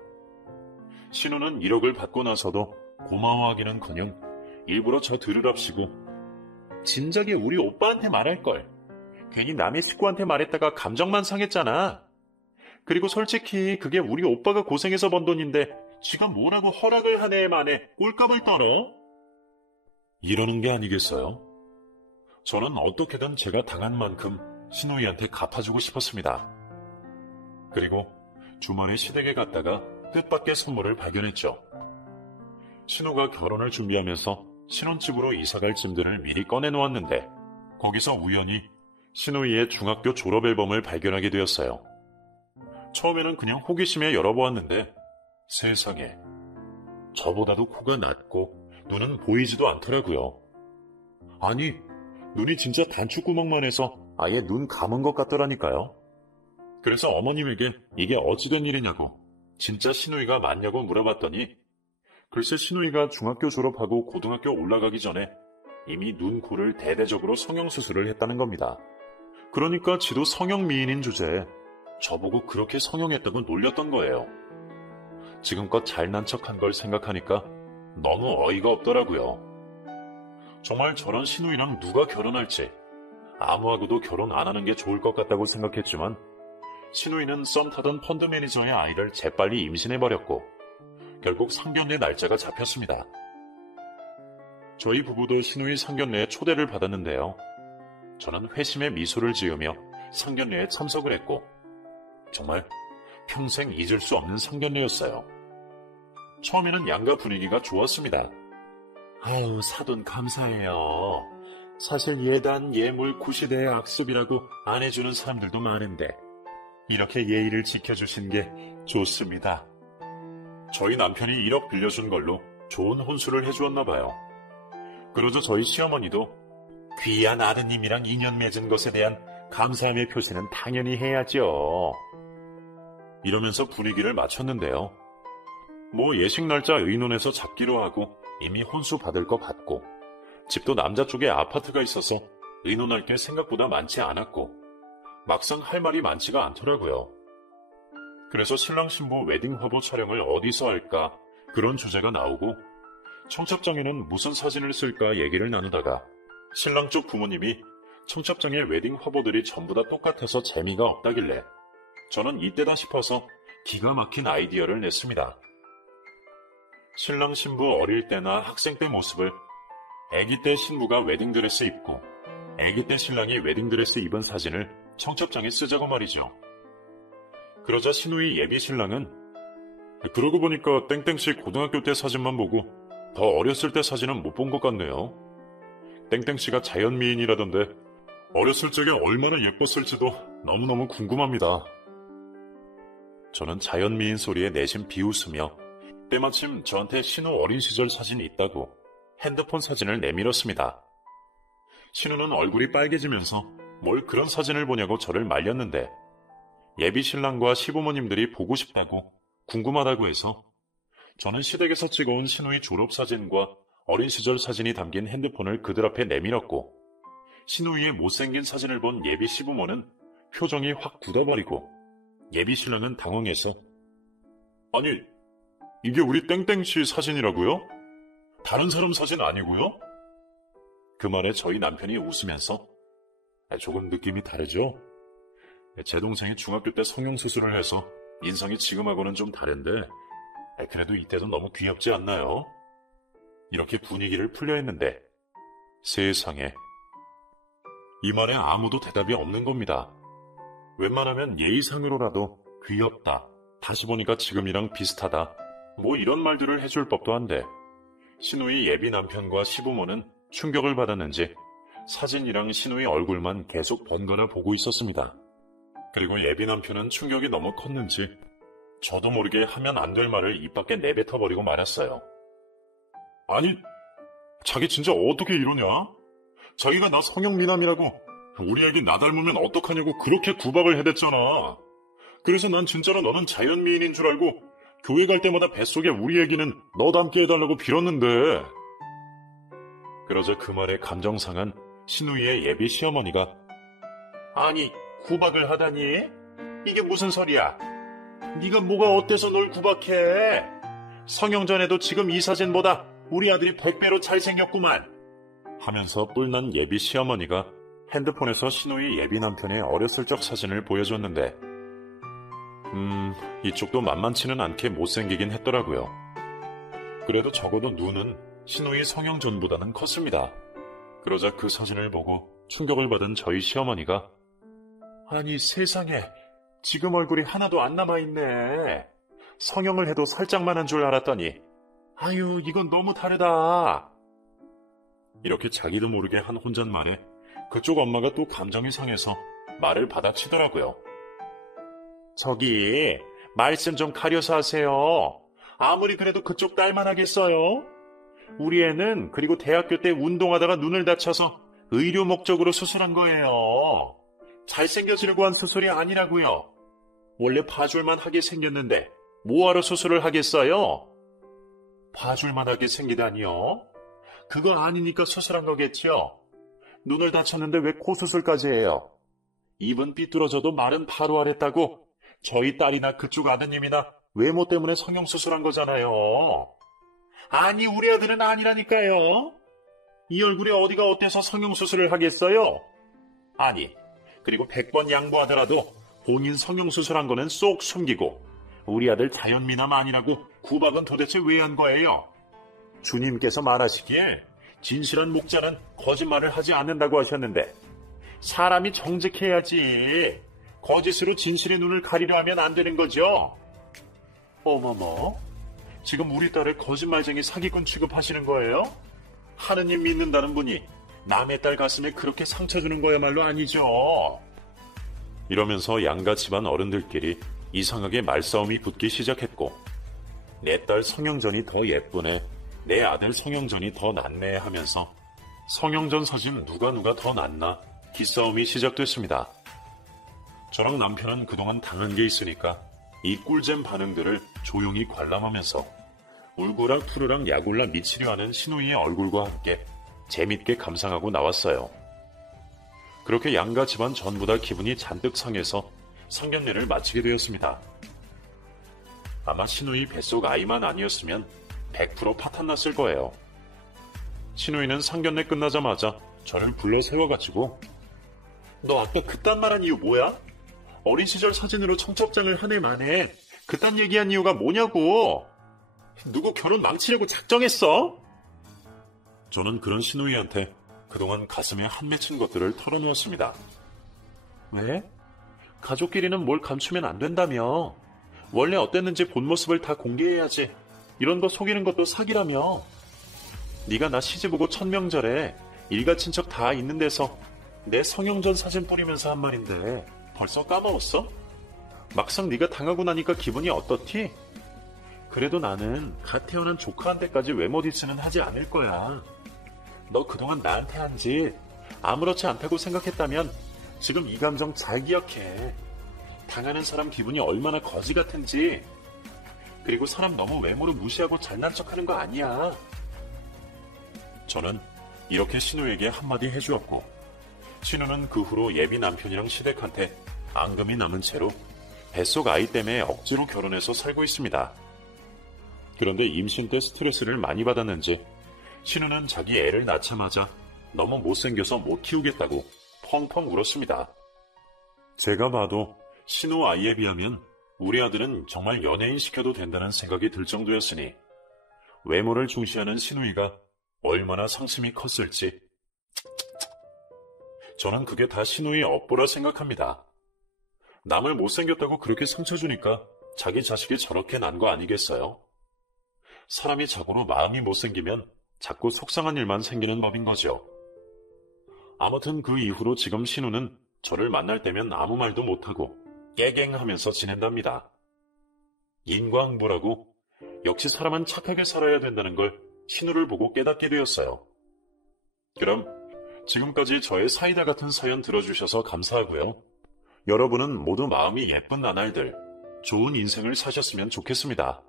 신우는 1억을 받고 나서도 고마워하기는커녕 일부러 저 들으랍시고 진작에 우리 오빠한테 말할걸. 괜히 남의 식구한테 말했다가 감정만 상했잖아. 그리고 솔직히 그게 우리 오빠가 고생해서 번 돈인데 지가 뭐라고 허락을 하네 만에 꼴값을 떨어? 이러는 게 아니겠어요? 저는 어떻게든 제가 당한 만큼 신우이한테 갚아주고 싶었습니다. 그리고 주말에 시댁에 갔다가 뜻밖의 선물을 발견했죠. 신우가 결혼을 준비하면서 신혼집으로 이사갈 짐들을 미리 꺼내놓았는데 거기서 우연히 신우이의 중학교 졸업 앨범을 발견하게 되었어요. 처음에는 그냥 호기심에 열어보았는데 세상에 저보다도 코가 낮고 눈은 보이지도 않더라고요. 아니, 눈이 진짜 단추구멍만 해서 아예 눈 감은 것 같더라니까요. 그래서 어머님에게 이게 어찌된 일이냐고 진짜 신우이가 맞냐고 물어봤더니 글쎄 신우이가 중학교 졸업하고 고등학교 올라가기 전에 이미 눈, 코를 대대적으로 성형수술을 했다는 겁니다. 그러니까 지도 성형미인인 주제에 저보고 그렇게 성형했다고 놀렸던 거예요. 지금껏 잘난 척한 걸 생각하니까 너무 어이가 없더라고요. 정말 저런 신우이랑 누가 결혼할지 아무하고도 결혼 안 하는 게 좋을 것 같다고 생각했지만 신우이는 썸 타던 펀드 매니저의 아이를 재빨리 임신해버렸고 결국 상견례 날짜가 잡혔습니다. 저희 부부도 신우이 상견례에 초대를 받았는데요. 저는 회심의 미소를 지으며 상견례에 참석을 했고 정말 평생 잊을 수 없는 상견례였어요. 처음에는 양가 분위기가 좋았습니다. 아유, 사돈 감사해요. 사실 예단, 예물, 구시대의 악습이라고 안 해주는 사람들도 많은데 이렇게 예의를 지켜주신 게 좋습니다. 저희 남편이 1억 빌려준 걸로 좋은 혼수를 해주었나 봐요. 그러자 저희 시어머니도 귀한 아드님이랑 인연 맺은 것에 대한 감사함의 표시는 당연히 해야죠. 이러면서 분위기를 맞췄는데요. 뭐 예식 날짜 의논해서 잡기로 하고 이미 혼수 받을 거 받고 집도 남자 쪽에 아파트가 있어서 의논할 게 생각보다 많지 않았고 막상 할 말이 많지가 않더라고요. 그래서 신랑 신부 웨딩 화보 촬영을 어디서 할까 그런 주제가 나오고 청첩장에는 무슨 사진을 쓸까 얘기를 나누다가 신랑 쪽 부모님이 청첩장의 웨딩 화보들이 전부 다 똑같아서 재미가 없다길래 저는 이때다 싶어서 기가 막힌 아이디어를 냈습니다. 신랑 신부 어릴 때나 학생 때 모습을 아기 때 신부가 웨딩드레스 입고 아기 때 신랑이 웨딩드레스 입은 사진을 청첩장에 쓰자고 말이죠. 그러자 신우이 예비 신랑은 그러고 보니까 땡땡씨 고등학교 때 사진만 보고 더 어렸을 때 사진은 못 본 것 같네요. 땡땡씨가 자연미인이라던데 어렸을 적에 얼마나 예뻤을지도 너무너무 궁금합니다. 저는 자연미인 소리에 내심 비웃으며 때마침 저한테 신우 어린 시절 사진이 있다고 핸드폰 사진을 내밀었습니다. 신우는 얼굴이 빨개지면서 뭘 그런 사진을 보냐고 저를 말렸는데 예비 신랑과 시부모님들이 보고 싶다고 궁금하다고 해서 저는 시댁에서 찍어온 신우의 졸업사진과 어린 시절 사진이 담긴 핸드폰을 그들 앞에 내밀었고 신우이의 못생긴 사진을 본 예비 시부모는 표정이 확 굳어버리고 예비 신랑은 당황해서 아니 이게 우리 땡땡씨 사진이라고요? 다른 사람 사진 아니고요? 그 말에 저희 남편이 웃으면서 조금 느낌이 다르죠? 제 동생이 중학교 때 성형수술을 해서 인성이 지금하고는 좀 다른데 그래도 이때도 너무 귀엽지 않나요? 이렇게 분위기를 풀려 했는데 세상에 이 말에 아무도 대답이 없는 겁니다. 웬만하면 예의상으로라도 귀엽다, 다시 보니까 지금이랑 비슷하다 뭐 이런 말들을 해줄 법도 한데 신우의 예비 남편과 시부모는 충격을 받았는지 사진이랑 신우의 얼굴만 계속 번갈아 보고 있었습니다. 그리고 예비 남편은 충격이 너무 컸는지 저도 모르게 하면 안 될 말을 입 밖에 내뱉어버리고 말았어요. 아니, 자기 진짜 어떻게 이러냐? 자기가 나 성형미남이라고 우리 애기 나 닮으면 어떡하냐고 그렇게 구박을 해댔잖아. 그래서 난 진짜로 너는 자연미인인 줄 알고 교회 갈 때마다 뱃속에 우리 애기는 너 닮게 해달라고 빌었는데. 그러자 그 말에 감정상한 신우이의 예비 시어머니가 아니 구박을 하다니? 이게 무슨 소리야? 네가 뭐가 어때서 널 구박해? 성형 전에도 지금 이 사진보다 우리 아들이 100배로 잘생겼구만 하면서 뿔난 예비 시어머니가 핸드폰에서 신우이 예비 남편의 어렸을 적 사진을 보여줬는데 이쪽도 만만치는 않게 못생기긴 했더라고요. 그래도 적어도 눈은 신우이 성형 전보다는 컸습니다. 그러자 그 사진을 보고 충격을 받은 저희 시어머니가 아니 세상에 지금 얼굴이 하나도 안 남아있네. 성형을 해도 살짝만 한 줄 알았더니 아유 이건 너무 다르다. 이렇게 자기도 모르게 한 혼잣말에 그쪽 엄마가 또 감정이 상해서 말을 받아치더라고요. 저기 말씀 좀 가려서 하세요. 아무리 그래도 그쪽 딸만 하겠어요? 우리 애는 그리고 대학교 때 운동하다가 눈을 다쳐서 의료 목적으로 수술한 거예요. 잘생겨지려고 한 수술이 아니라고요. 원래 봐줄만 하게 생겼는데 뭐하러 수술을 하겠어요? 봐줄만 하게 생기다니요? 그거 아니니까 수술한 거겠죠? 눈을 다쳤는데 왜 코 수술까지 해요? 입은 삐뚤어져도 말은 바로 하랬다고 저희 딸이나 그쪽 아드님이나 외모 때문에 성형수술한 거잖아요. 아니 우리 아들은 아니라니까요. 이 얼굴이 어디가 어때서 성형수술을 하겠어요? 아니 그리고 100번 양보하더라도 본인 성형수술한 거는 쏙 숨기고 우리 아들 자연미남 아니라고 구박은 도대체 왜 한 거예요? 주님께서 말하시기에 진실한 목자는 거짓말을 하지 않는다고 하셨는데 사람이 정직해야지 거짓으로 진실의 눈을 가리려 하면 안 되는 거죠. 어머머, 지금 우리 딸을 거짓말쟁이 사기꾼 취급하시는 거예요? 하느님 믿는다는 분이 남의 딸 가슴에 그렇게 상처 주는 거야말로 아니죠. 이러면서 양가 집안 어른들끼리 이상하게 말싸움이 붙기 시작했고 내 딸 성형전이 더 예쁘네, 내 아들 성형전이 더 낫네 하면서 성형전 사진 누가 더 낫나 기싸움이 시작됐습니다. 저랑 남편은 그동안 당한 게 있으니까 이 꿀잼 반응들을 조용히 관람하면서 울고락 푸르락 약올라 미치려 하는 신우이의 얼굴과 함께 재밌게 감상하고 나왔어요. 그렇게 양가 집안 전부 다 기분이 잔뜩 상해서 상견례를 마치게 되었습니다. 아마 신우이 뱃속 아이만 아니었으면 100% 파탄났을 거예요. 신우이는 상견례 끝나자마자 저를 불러 세워가지고 너 아까 그딴 말한 이유 뭐야? 어린 시절 사진으로 청첩장을 한 해 만에 그딴 얘기한 이유가 뭐냐고! 누구 결혼 망치려고 작정했어? 저는 그런 신우이한테 그동안 가슴에 한 맺힌 것들을 털어놓았습니다. 왜? 가족끼리는 뭘 감추면 안 된다며. 원래 어땠는지 본 모습을 다 공개해야지. 이런 거 속이는 것도 사기라며. 네가 나 시집 오고 첫 명절에 일가 친척 다 있는 데서 내 성형전 사진 뿌리면서 한 말인데 벌써 까먹었어? 막상 네가 당하고 나니까 기분이 어떻지? 그래도 나는 갓 태어난 조카한테까지 외모 디스는 하지 않을 거야. 너 그동안 나한테 한 짓 아무렇지 않다고 생각했다면 지금 이 감정 잘 기억해. 당하는 사람 기분이 얼마나 거지 같은지. 그리고 사람 너무 외모로 무시하고 잘난 척하는 거 아니야. 저는 이렇게 신우에게 한마디 해주었고, 신우는 그 후로 예비 남편이랑 시댁한테 앙금이 남은 채로 뱃속 아이 때문에 억지로 결혼해서 살고 있습니다. 그런데 임신 때 스트레스를 많이 받았는지 신우는 자기 애를 낳자마자 너무 못생겨서 못 키우겠다고 펑펑 울었습니다. 제가 봐도 신우 아이에 비하면 우리 아들은 정말 연예인 시켜도 된다는 생각이 들 정도였으니 외모를 중시하는 신우이가 얼마나 상심이 컸을지 저는 그게 다 신우의 업보라 생각합니다. 남을 못생겼다고 그렇게 상처 주니까 자기 자식이 저렇게 난 거 아니겠어요? 사람이 자고로 마음이 못생기면 자꾸 속상한 일만 생기는 법인 거죠. 아무튼 그 이후로 지금 신우는 저를 만날 때면 아무 말도 못하고 깨갱하면서 지낸답니다. 인과응보라고 역시 사람은 착하게 살아야 된다는 걸 신우를 보고 깨닫게 되었어요. 그럼 지금까지 저의 사이다 같은 사연 들어주셔서 감사하고요. 여러분은 모두 마음이 예쁜 나날들, 좋은 인생을 사셨으면 좋겠습니다.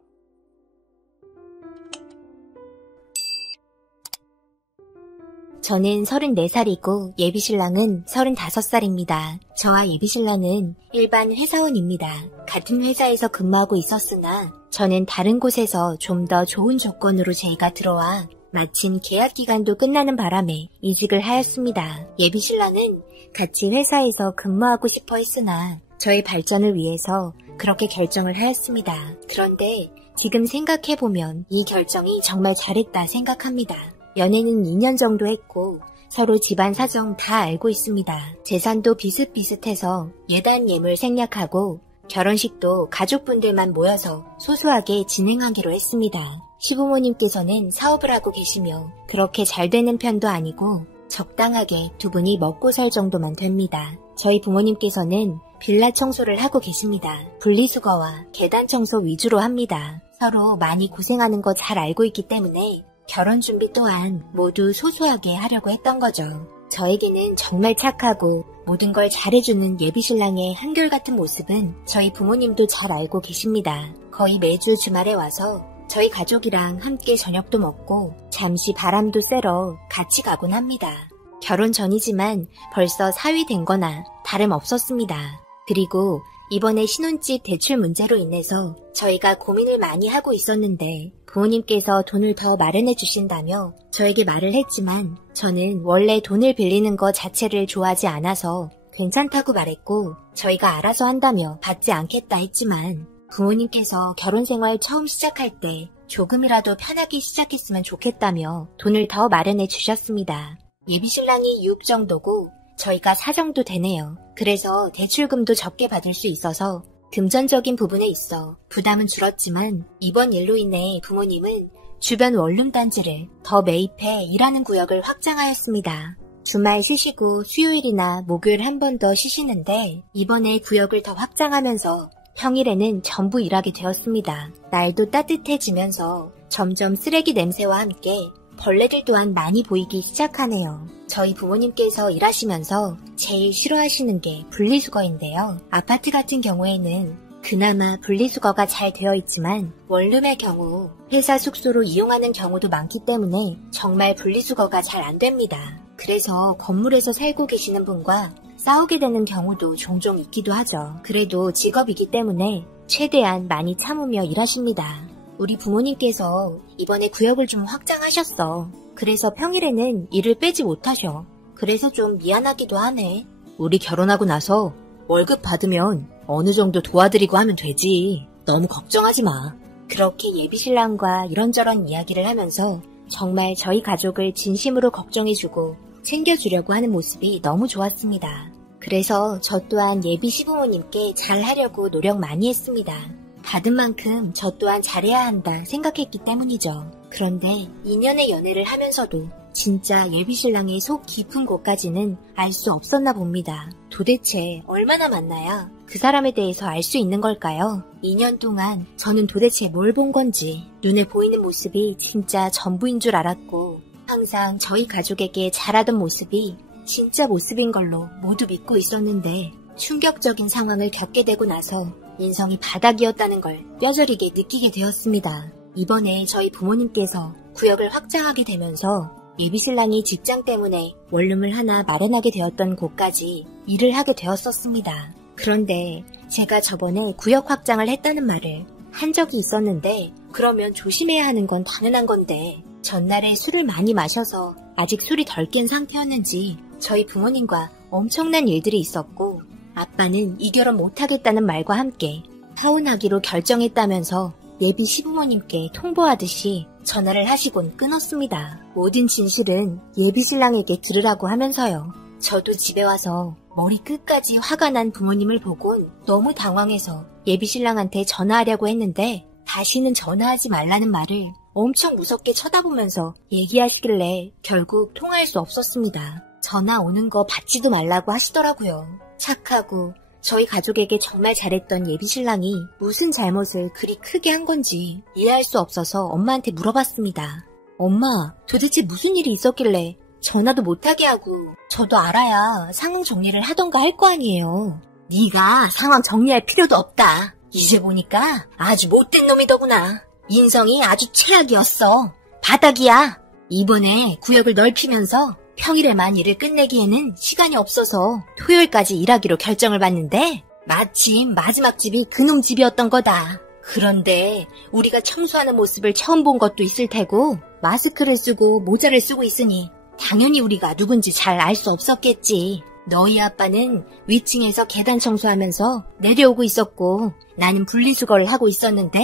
저는 34살이고 예비신랑은 35살입니다. 저와 예비신랑은 일반 회사원입니다. 같은 회사에서 근무하고 있었으나 저는 다른 곳에서 좀 더 좋은 조건으로 제의가 들어와 마침 계약 기간도 끝나는 바람에 이직을 하였습니다. 예비신랑은 같이 회사에서 근무하고 싶어 했으나 저의 발전을 위해서 그렇게 결정을 하였습니다. 그런데 지금 생각해보면 이 결정이 정말 잘했다 생각합니다. 연애는 2년 정도 했고 서로 집안 사정 다 알고 있습니다. 재산도 비슷비슷해서 예단 예물 생략하고 결혼식도 가족분들만 모여서 소소하게 진행하기로 했습니다. 시부모님께서는 사업을 하고 계시며 그렇게 잘 되는 편도 아니고 적당하게 두 분이 먹고 살 정도만 됩니다. 저희 부모님께서는 빌라 청소를 하고 계십니다. 분리수거와 계단 청소 위주로 합니다. 서로 많이 고생하는 거 잘 알고 있기 때문에 결혼 준비 또한 모두 소소하게 하려고 했던 거죠. 저에게는 정말 착하고 모든 걸 잘해주는 예비신랑의 한결같은 모습은 저희 부모님도 잘 알고 계십니다. 거의 매주 주말에 와서 저희 가족이랑 함께 저녁도 먹고 잠시 바람도 쐬러 같이 가곤 합니다. 결혼 전이지만 벌써 사위 된 거나 다름없었습니다. 그리고 이번에 신혼집 대출 문제로 인해서 저희가 고민을 많이 하고 있었는데 부모님께서 돈을 더 마련해 주신다며 저에게 말을 했지만 저는 원래 돈을 빌리는 것 자체를 좋아하지 않아서 괜찮다고 말했고 저희가 알아서 한다며 받지 않겠다 했지만 부모님께서 결혼 생활 처음 시작할 때 조금이라도 편하게 시작했으면 좋겠다며 돈을 더 마련해 주셨습니다. 예비신랑이 6 정도고 저희가 4 정도 되네요. 그래서 대출금도 적게 받을 수 있어서 금전적인 부분에 있어 부담은 줄었지만 이번 일로 인해 부모님은 주변 원룸단지를 더 매입해 일하는 구역을 확장하였습니다. 주말 쉬시고 수요일이나 목요일 한 번 더 쉬시는데 이번에 구역을 더 확장하면서 평일에는 전부 일하게 되었습니다. 날도 따뜻해지면서 점점 쓰레기 냄새와 함께 벌레들 또한 많이 보이기 시작하네요. 저희 부모님께서 일하시면서 제일 싫어하시는 게 분리수거인데요. 아파트 같은 경우에는 그나마 분리수거가 잘 되어 있지만 원룸의 경우 회사 숙소로 이용하는 경우도 많기 때문에 정말 분리수거가 잘 안 됩니다. 그래서 건물에서 살고 계시는 분과 싸우게 되는 경우도 종종 있기도 하죠. 그래도 직업이기 때문에 최대한 많이 참으며 일하십니다. 우리 부모님께서 이번에 구역을 좀 확장하셨어. 그래서 평일에는 일을 빼지 못하셔. 그래서 좀 미안하기도 하네. 우리 결혼하고 나서 월급 받으면 어느 정도 도와드리고 하면 되지. 너무 걱정하지 마. 그렇게 예비신랑과 이런저런 이야기를 하면서 정말 저희 가족을 진심으로 걱정해주고 챙겨주려고 하는 모습이 너무 좋았습니다. 그래서 저 또한 예비 시부모님께 잘하려고 노력 많이 했습니다. 받은 만큼 저 또한 잘해야 한다 생각했기 때문이죠. 그런데 2년의 연애를 하면서도 진짜 예비신랑의 속 깊은 곳까지는 알 수 없었나 봅니다. 도대체 얼마나 만나야 그 사람에 대해서 알 수 있는 걸까요? 2년 동안 저는 도대체 뭘 본 건지 눈에 보이는 모습이 진짜 전부인 줄 알았고 항상 저희 가족에게 잘하던 모습이 진짜 모습인 걸로 모두 믿고 있었는데 충격적인 상황을 겪게 되고 나서 인성이 바닥이었다는 걸 뼈저리게 느끼게 되었습니다. 이번에 저희 부모님께서 구역을 확장하게 되면서 예비신랑이 직장 때문에 원룸을 하나 마련하게 되었던 곳까지 일을 하게 되었었습니다. 그런데 제가 저번에 구역 확장을 했다는 말을 한 적이 있었는데 그러면 조심해야 하는 건 당연한 건데 전날에 술을 많이 마셔서 아직 술이 덜 깬 상태였는지 저희 부모님과 엄청난 일들이 있었고 아빠는 이 결혼 못하겠다는 말과 함께 하혼하기로 결정했다면서 예비 시부모님께 통보하듯이 전화를 하시곤 끊었습니다. 모든 진실은 예비 신랑에게 들으라고 하면서요. 저도 집에 와서 머리 끝까지 화가 난 부모님을 보곤 너무 당황해서 예비 신랑한테 전화하려고 했는데 다시는 전화하지 말라는 말을 엄청 무섭게 쳐다보면서 얘기하시길래 결국 통화할 수 없었습니다. 전화 오는 거 받지도 말라고 하시더라고요. 착하고 저희 가족에게 정말 잘했던 예비신랑이 무슨 잘못을 그리 크게 한 건지 이해할 수 없어서 엄마한테 물어봤습니다. 엄마, 도대체 무슨 일이 있었길래 전화도 못하게 하고 저도 알아야 상황 정리를 하던가 할 거 아니에요. 네가 상황 정리할 필요도 없다. 이제 보니까 아주 못된 놈이더구나. 인성이 아주 최악이었어. 바닥이야. 이번에 구역을 넓히면서 평일에만 일을 끝내기에는 시간이 없어서 토요일까지 일하기로 결정을 봤는데 마침 마지막 집이 그놈 집이었던 거다. 그런데 우리가 청소하는 모습을 처음 본 것도 있을 테고 마스크를 쓰고 모자를 쓰고 있으니 당연히 우리가 누군지 잘 알 수 없었겠지. 너희 아빠는 위층에서 계단 청소하면서 내려오고 있었고 나는 분리수거를 하고 있었는데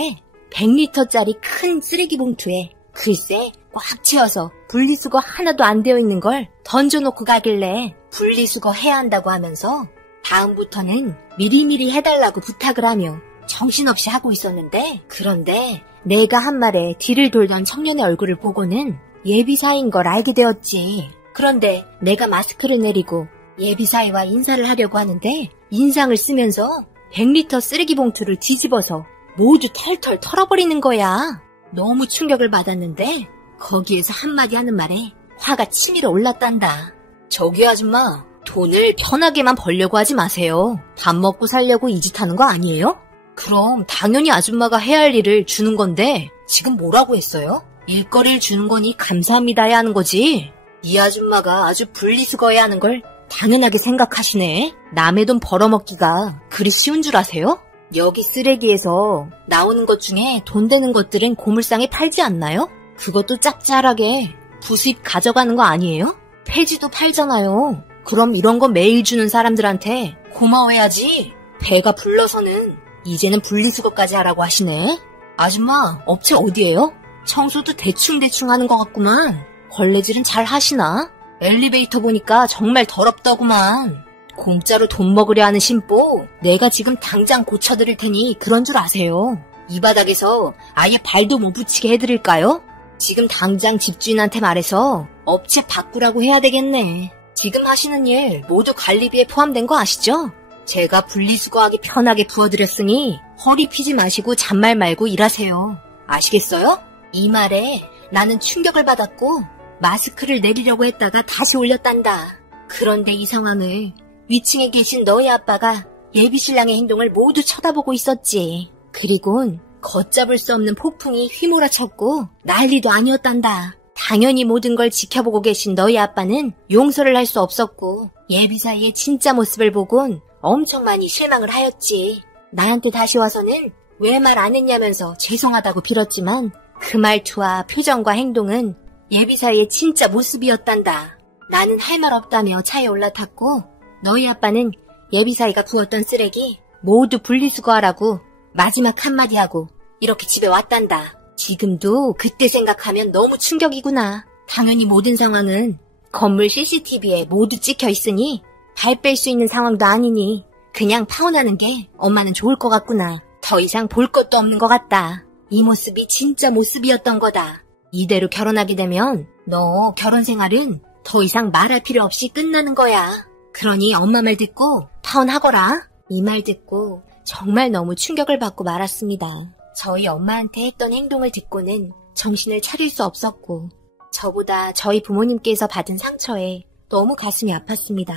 100리터짜리 큰 쓰레기 봉투에 글쎄 꽉 채워서 분리수거 하나도 안 되어 있는 걸 던져놓고 가길래 분리수거 해야 한다고 하면서 다음부터는 미리미리 해달라고 부탁을 하며 정신없이 하고 있었는데 그런데 내가 한 말에 뒤를 돌던 청년의 얼굴을 보고는 예비사인 걸 알게 되었지. 그런데 내가 마스크를 내리고 예비사이와 인사를 하려고 하는데 인상을 쓰면서 100리터 쓰레기 봉투를 뒤집어서 모두 털털 털어버리는 거야. 너무 충격을 받았는데 거기에서 한마디 하는 말에 화가 치밀어 올랐단다. 저기 아줌마, 돈을 편하게만 벌려고 하지 마세요. 밥 먹고 살려고 이 짓 하는 거 아니에요? 그럼 당연히 아줌마가 해야 할 일을 주는 건데 지금 뭐라고 했어요? 일거리를 주는 거니 감사합니다 해야 하는 거지. 이 아줌마가 아주 분리수거해야 하는 걸 당연하게 생각하시네. 남의 돈 벌어먹기가 그리 쉬운 줄 아세요? 여기 쓰레기에서 나오는 것 중에 돈 되는 것들은 고물상에 팔지 않나요? 그것도 짭짤하게 부수입 가져가는 거 아니에요? 폐지도 팔잖아요. 그럼 이런 거 매일 주는 사람들한테 고마워해야지. 배가 불러서는 이제는 분리수거까지 하라고 하시네. 아줌마, 업체 어디예요? 청소도 대충대충 하는 것 같구만. 걸레질은 잘 하시나? 엘리베이터 보니까 정말 더럽더구만. 공짜로 돈 먹으려 하는 심보, 내가 지금 당장 고쳐드릴 테니 그런 줄 아세요. 이 바닥에서 아예 발도 못 붙이게 해드릴까요? 지금 당장 집주인한테 말해서 업체 바꾸라고 해야 되겠네. 지금 하시는 일 모두 관리비에 포함된 거 아시죠? 제가 분리수거하기 편하게 부어드렸으니 허리 피지 마시고 잔말 말고 일하세요. 아시겠어요? 이 말에 나는 충격을 받았고 마스크를 내리려고 했다가 다시 올렸단다. 그런데 이 상황을 위층에 계신 너희 아빠가 예비신랑의 행동을 모두 쳐다보고 있었지. 그리곤 걷잡을 수 없는 폭풍이 휘몰아쳤고 난리도 아니었단다. 당연히 모든 걸 지켜보고 계신 너희 아빠는 용서를 할 수 없었고 예비사이의 진짜 모습을 보곤 엄청 많이 실망을 하였지. 나한테 다시 와서는 왜 말 안 했냐면서 죄송하다고 빌었지만 그 말투와 표정과 행동은 예비사이의 진짜 모습이었단다. 나는 할 말 없다며 차에 올라탔고 너희 아빠는 예비사이가 부었던 쓰레기 모두 분리수거하라고 마지막 한마디 하고 이렇게 집에 왔단다. 지금도 그때 생각하면 너무 충격이구나. 당연히 모든 상황은 건물 CCTV에 모두 찍혀 있으니 발 뺄 수 있는 상황도 아니니 그냥 파혼하는 게 엄마는 좋을 것 같구나. 더 이상 볼 것도 없는 것 같다. 이 모습이 진짜 모습이었던 거다. 이대로 결혼하게 되면 너 결혼 생활은 더 이상 말할 필요 없이 끝나는 거야. 그러니 엄마 말 듣고 파혼하거라. 이 말 듣고 정말 너무 충격을 받고 말았습니다. 저희 엄마한테 했던 행동을 듣고는 정신을 차릴 수 없었고 저보다 저희 부모님께서 받은 상처에 너무 가슴이 아팠습니다.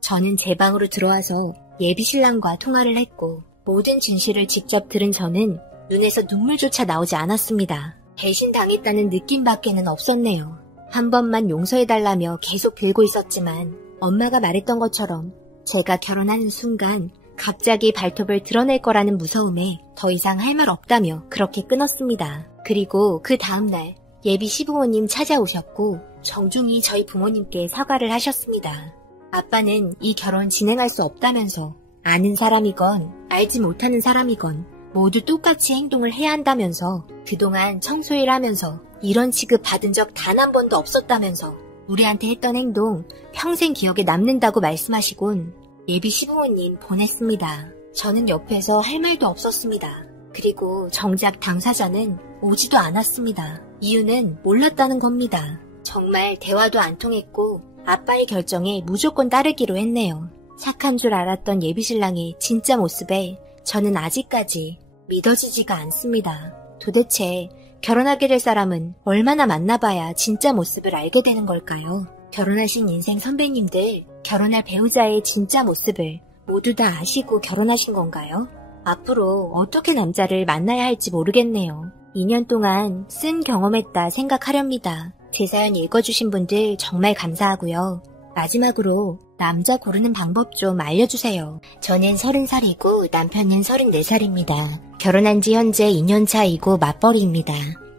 저는 제 방으로 들어와서 예비신랑과 통화를 했고 모든 진실을 직접 들은 저는 눈에서 눈물조차 나오지 않았습니다. 배신당했다는 느낌밖에는 없었네요. 한 번만 용서해달라며 계속 빌고 있었지만 엄마가 말했던 것처럼 제가 결혼하는 순간 갑자기 발톱을 드러낼 거라는 무서움에 더 이상 할 말 없다며 그렇게 끊었습니다. 그리고 그 다음날 예비 시부모님 찾아오셨고 정중히 저희 부모님께 사과를 하셨습니다. 아빠는 이 결혼 진행할 수 없다면서 아는 사람이건 알지 못하는 사람이건 모두 똑같이 행동을 해야 한다면서 그동안 청소일 하면서 이런 취급 받은 적 단 한 번도 없었다면서 우리한테 했던 행동 평생 기억에 남는다고 말씀하시곤 예비 시부모님 보냈습니다. 저는 옆에서 할 말도 없었습니다. 그리고 정작 당사자는 오지도 않았습니다. 이유는 몰랐다는 겁니다. 정말 대화도 안 통했고 아빠의 결정에 무조건 따르기로 했네요. 착한 줄 알았던 예비신랑의 진짜 모습에 저는 아직까지 믿어지지가 않습니다. 도대체 결혼하게 될 사람은 얼마나 만나봐야 진짜 모습을 알게 되는 걸까요? 결혼하신 인생 선배님들, 결혼할 배우자의 진짜 모습을 모두 다 아시고 결혼하신 건가요? 앞으로 어떻게 남자를 만나야 할지 모르겠네요. 2년 동안 쓴 경험했다 생각하렵니다. 제 사연 읽어주신 분들 정말 감사하고요. 마지막으로 남자 고르는 방법 좀 알려주세요. 저는 30살이고 남편은 34살입니다. 결혼한 지 현재 2년 차이고 맞벌이입니다.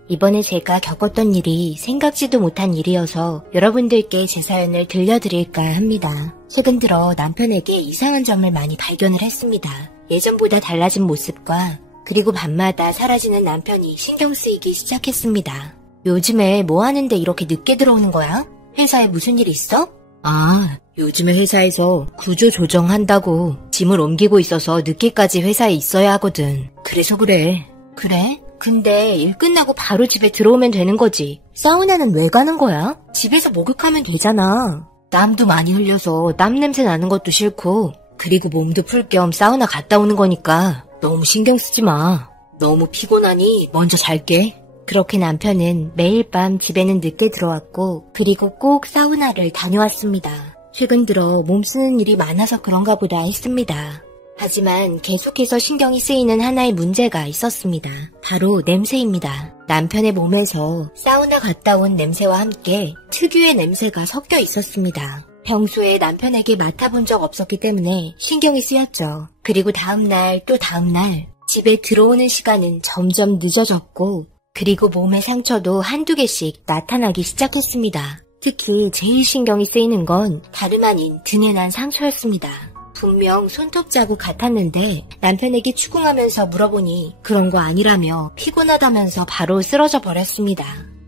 이번에 제가 겪었던 일이 생각지도 못한 일이어서 여러분들께 제 사연을 들려드릴까 합니다. 최근 들어 남편에게 이상한 점을 많이 발견을 했습니다. 예전보다 달라진 모습과 그리고 밤마다 사라지는 남편이 신경 쓰이기 시작했습니다. 요즘에 뭐 하는데 이렇게 늦게 들어오는 거야? 회사에 무슨 일 있어? 아, 요즘에 회사에서 구조 조정한다고 짐을 옮기고 있어서 늦게까지 회사에 있어야 하거든. 그래서 그래. 그래? 근데 일 끝나고 바로 집에 들어오면 되는 거지. 사우나는 왜 가는 거야? 집에서 목욕하면 되잖아. 땀도 많이 흘려서 땀 냄새 나는 것도 싫고 그리고 몸도 풀 겸 사우나 갔다 오는 거니까 너무 신경 쓰지 마. 너무 피곤하니 먼저 잘게. 그렇게 남편은 매일 밤 집에는 늦게 들어왔고 그리고 꼭 사우나를 다녀왔습니다. 최근 들어 몸 쓰는 일이 많아서 그런가 보다 했습니다. 하지만 계속해서 신경이 쓰이는 하나의 문제가 있었습니다. 바로 냄새입니다. 남편의 몸에서 사우나 갔다 온 냄새와 함께 특유의 냄새가 섞여 있었습니다. 평소에 남편에게 맡아본 적 없었기 때문에 신경이 쓰였죠. 그리고 다음날 또 다음날 집에 들어오는 시간은 점점 늦어졌고 그리고 몸의 상처도 한두 개씩 나타나기 시작했습니다. 특히 제일 신경이 쓰이는 건 다름 아닌 등에 난 상처였습니다. 분명 손톱 자국 같았는데 남편에게 추궁하면서 물어보니 그런 거 아니라며 피곤하다면서 바로 쓰러져 버렸습니다.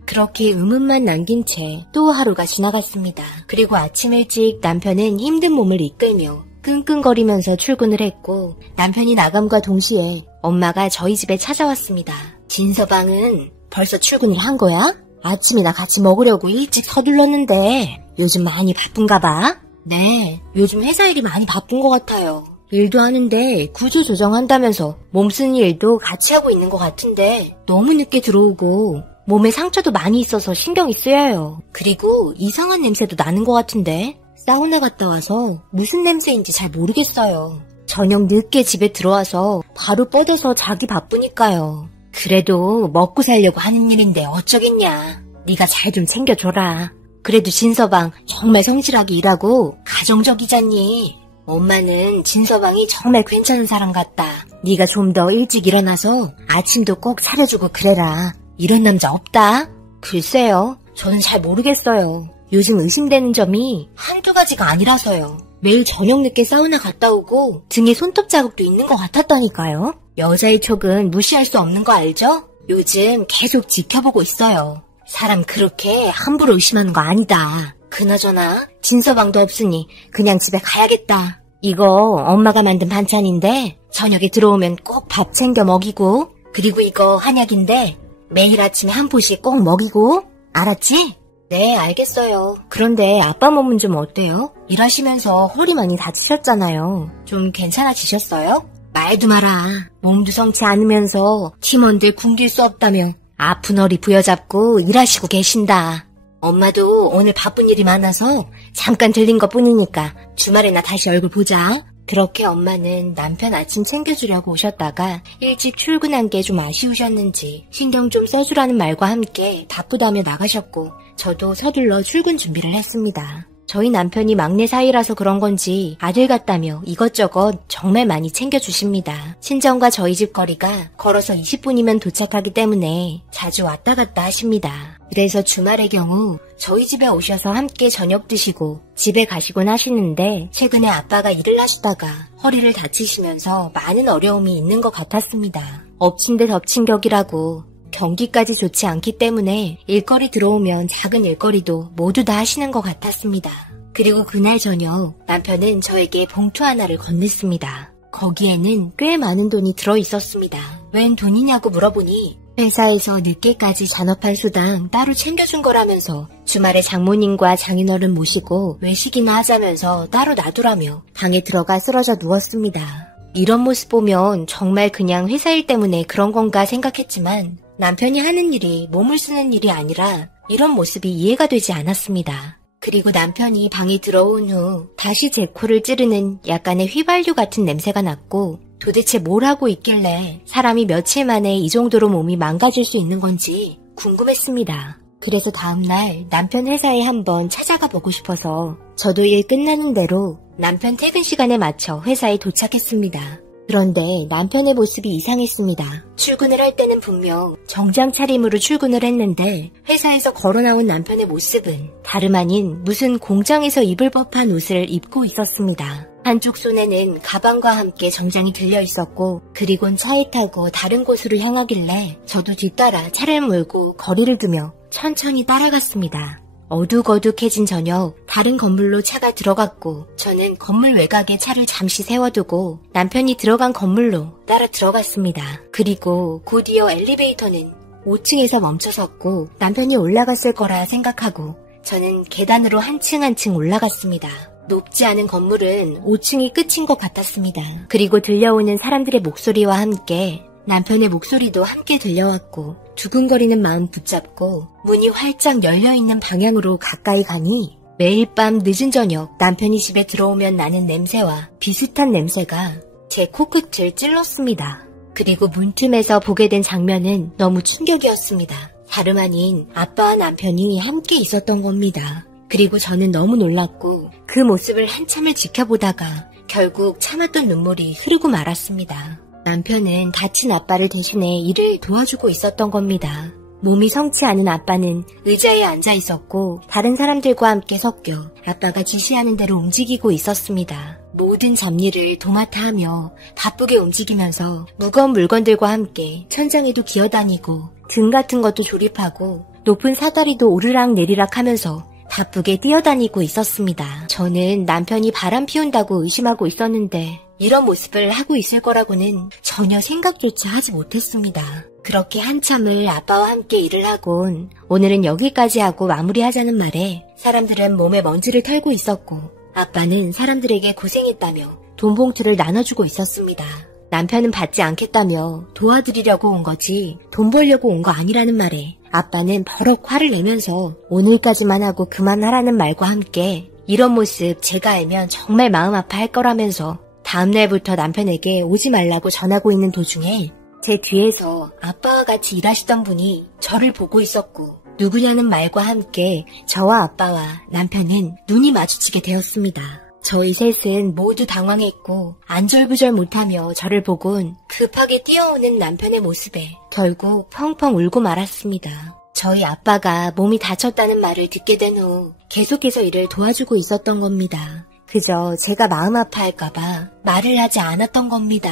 그렇게 의문만 남긴 채 또 하루가 지나갔습니다. 그리고 아침 일찍 남편은 힘든 몸을 이끌며 끙끙거리면서 출근을 했고 남편이 나감과 동시에 엄마가 저희 집에 찾아왔습니다. 진서방은 벌써 출근을 한 거야? 아침이나 같이 먹으려고 일찍 서둘렀는데 요즘 많이 바쁜가 봐? 네, 요즘 회사 일이 많이 바쁜 것 같아요. 일도 하는데 구조 조정한다면서 몸 쓰는 일도 같이 하고 있는 것 같은데 너무 늦게 들어오고 몸에 상처도 많이 있어서 신경이 쓰여요. 그리고 이상한 냄새도 나는 것 같은데 사우나 갔다 와서 무슨 냄새인지 잘 모르겠어요. 저녁 늦게 집에 들어와서 바로 뻗어서 자기 바쁘니까요. 그래도 먹고 살려고 하는 일인데 어쩌겠냐. 네가 잘 좀 챙겨줘라. 그래도 진서방 정말 성실하게 일하고 가정적이잖니. 엄마는 진서방이 정말 괜찮은 사람 같다. 네가 좀 더 일찍 일어나서 아침도 꼭 차려주고 그래라. 이런 남자 없다? 글쎄요. 저는 잘 모르겠어요. 요즘 의심되는 점이 한두 가지가 아니라서요. 매일 저녁 늦게 사우나 갔다 오고 등에 손톱 자국도 있는 것 같았다니까요. 여자의 촉은 무시할 수 없는 거 알죠? 요즘 계속 지켜보고 있어요. 사람 그렇게 함부로 의심하는 거 아니다. 그나저나 진서방도 없으니 그냥 집에 가야겠다. 이거 엄마가 만든 반찬인데 저녁에 들어오면 꼭 밥 챙겨 먹이고, 그리고 이거 한약인데 매일 아침에 한 포씩 꼭 먹이고, 알았지? 네, 알겠어요. 그런데 아빠 몸은 좀 어때요? 일하시면서 허리 많이 다치셨잖아요. 좀 괜찮아지셨어요? 말도 마라. 몸도 성치 않으면서 팀원들 굶길 수 없다며 아픈 허리 부여잡고 일하시고 계신다. 엄마도 오늘 바쁜 일이 많아서 잠깐 들린 것 뿐이니까 주말에나 다시 얼굴 보자. 그렇게 엄마는 남편 아침 챙겨주려고 오셨다가 일찍 출근한 게 좀 아쉬우셨는지 신경 좀 써주라는 말과 함께 바쁘다며 나가셨고, 저도 서둘러 출근 준비를 했습니다. 저희 남편이 막내 사이라서 그런 건지 아들 같다며 이것저것 정말 많이 챙겨주십니다. 친정과 저희 집 거리가 걸어서 20분이면 도착하기 때문에 자주 왔다 갔다 하십니다. 그래서 주말의 경우 저희 집에 오셔서 함께 저녁 드시고 집에 가시곤 하시는데, 최근에 아빠가 일을 하시다가 허리를 다치시면서 많은 어려움이 있는 것 같았습니다. 엎친 데 덮친 격이라고 경기까지 좋지 않기 때문에 일거리 들어오면 작은 일거리도 모두 다 하시는 것 같았습니다. 그리고 그날 저녁 남편은 저에게 봉투 하나를 건넸습니다. 거기에는 꽤 많은 돈이 들어있었습니다. 웬 돈이냐고 물어보니 회사에서 늦게까지 잔업한 수당 따로 챙겨준 거라면서 주말에 장모님과 장인어른 모시고 외식이나 하자면서 따로 놔두라며 방에 들어가 쓰러져 누웠습니다. 이런 모습 보면 정말 그냥 회사 일 때문에 그런 건가 생각했지만, 남편이 하는 일이 몸을 쓰는 일이 아니라 이런 모습이 이해가 되지 않았습니다. 그리고 남편이 방에 들어온 후 다시 제 코를 찌르는 약간의 휘발유 같은 냄새가 났고, 도대체 뭘 하고 있길래 사람이 며칠 만에 이 정도로 몸이 망가질 수 있는 건지 궁금했습니다. 그래서 다음날 남편 회사에 한번 찾아가 보고 싶어서 저도 일 끝나는 대로 남편 퇴근 시간에 맞춰 회사에 도착했습니다. 그런데 남편의 모습이 이상했습니다. 출근을 할 때는 분명 정장 차림으로 출근을 했는데, 회사에서 걸어 나온 남편의 모습은 다름 아닌 무슨 공장에서 입을 법한 옷을 입고 있었습니다. 한쪽 손에는 가방과 함께 정장이 들려 있었고, 그리곤 차에 타고 다른 곳으로 향하길래 저도 뒤따라 차를 몰고 거리를 두며 천천히 따라갔습니다. 어둑어둑해진 저녁, 다른 건물로 차가 들어갔고 저는 건물 외곽에 차를 잠시 세워두고 남편이 들어간 건물로 따라 들어갔습니다. 그리고 곧이어 엘리베이터는 5층에서 멈춰섰고 남편이 올라갔을 거라 생각하고 저는 계단으로 한 층 한 층 올라갔습니다. 높지 않은 건물은 5층이 끝인 것 같았습니다. 그리고 들려오는 사람들의 목소리와 함께 남편의 목소리도 함께 들려왔고, 두근거리는 마음 붙잡고 문이 활짝 열려있는 방향으로 가까이 가니 매일 밤 늦은 저녁 남편이 집에 들어오면 나는 냄새와 비슷한 냄새가 제 코끝을 찔렀습니다. 그리고 문틈에서 보게 된 장면은 너무 충격이었습니다. 다름 아닌 아빠와 남편이 함께 있었던 겁니다. 그리고 저는 너무 놀랐고 그 모습을 한참을 지켜보다가 결국 참았던 눈물이 흐르고 말았습니다. 남편은 다친 아빠를 대신해 일을 도와주고 있었던 겁니다. 몸이 성치 않은 아빠는 의자에 앉아 있었고 다른 사람들과 함께 섞여 아빠가 지시하는 대로 움직이고 있었습니다. 모든 잡일을 도맡아 하며 바쁘게 움직이면서 무거운 물건들과 함께 천장에도 기어다니고 등 같은 것도 조립하고 높은 사다리도 오르락 내리락 하면서 바쁘게 뛰어다니고 있었습니다. 저는 남편이 바람 피운다고 의심하고 있었는데 이런 모습을 하고 있을 거라고는 전혀 생각조차 하지 못했습니다. 그렇게 한참을 아빠와 함께 일을 하곤 오늘은 여기까지 하고 마무리하자는 말에 사람들은 몸에 먼지를 털고 있었고 아빠는 사람들에게 고생했다며 돈 봉투를 나눠주고 있었습니다. 남편은 받지 않겠다며 도와드리려고 온 거지 돈 벌려고 온 거 아니라는 말에 아빠는 버럭 화를 내면서 오늘까지만 하고 그만하라는 말과 함께 이런 모습 제가 알면 정말 마음 아파할 거라면서 다음날부터 남편에게 오지 말라고 전하고 있는 도중에 제 뒤에서 아빠와 같이 일하시던 분이 저를 보고 있었고 누구냐는 말과 함께 저와 아빠와 남편은 눈이 마주치게 되었습니다. 저희 셋은 모두 당황했고 안절부절 못하며 저를 보곤 급하게 뛰어오는 남편의 모습에 결국 펑펑 울고 말았습니다. 저희 아빠가 몸이 다쳤다는 말을 듣게 된 후 계속해서 일을 도와주고 있었던 겁니다. 그저 제가 마음 아파할까봐 말을 하지 않았던 겁니다.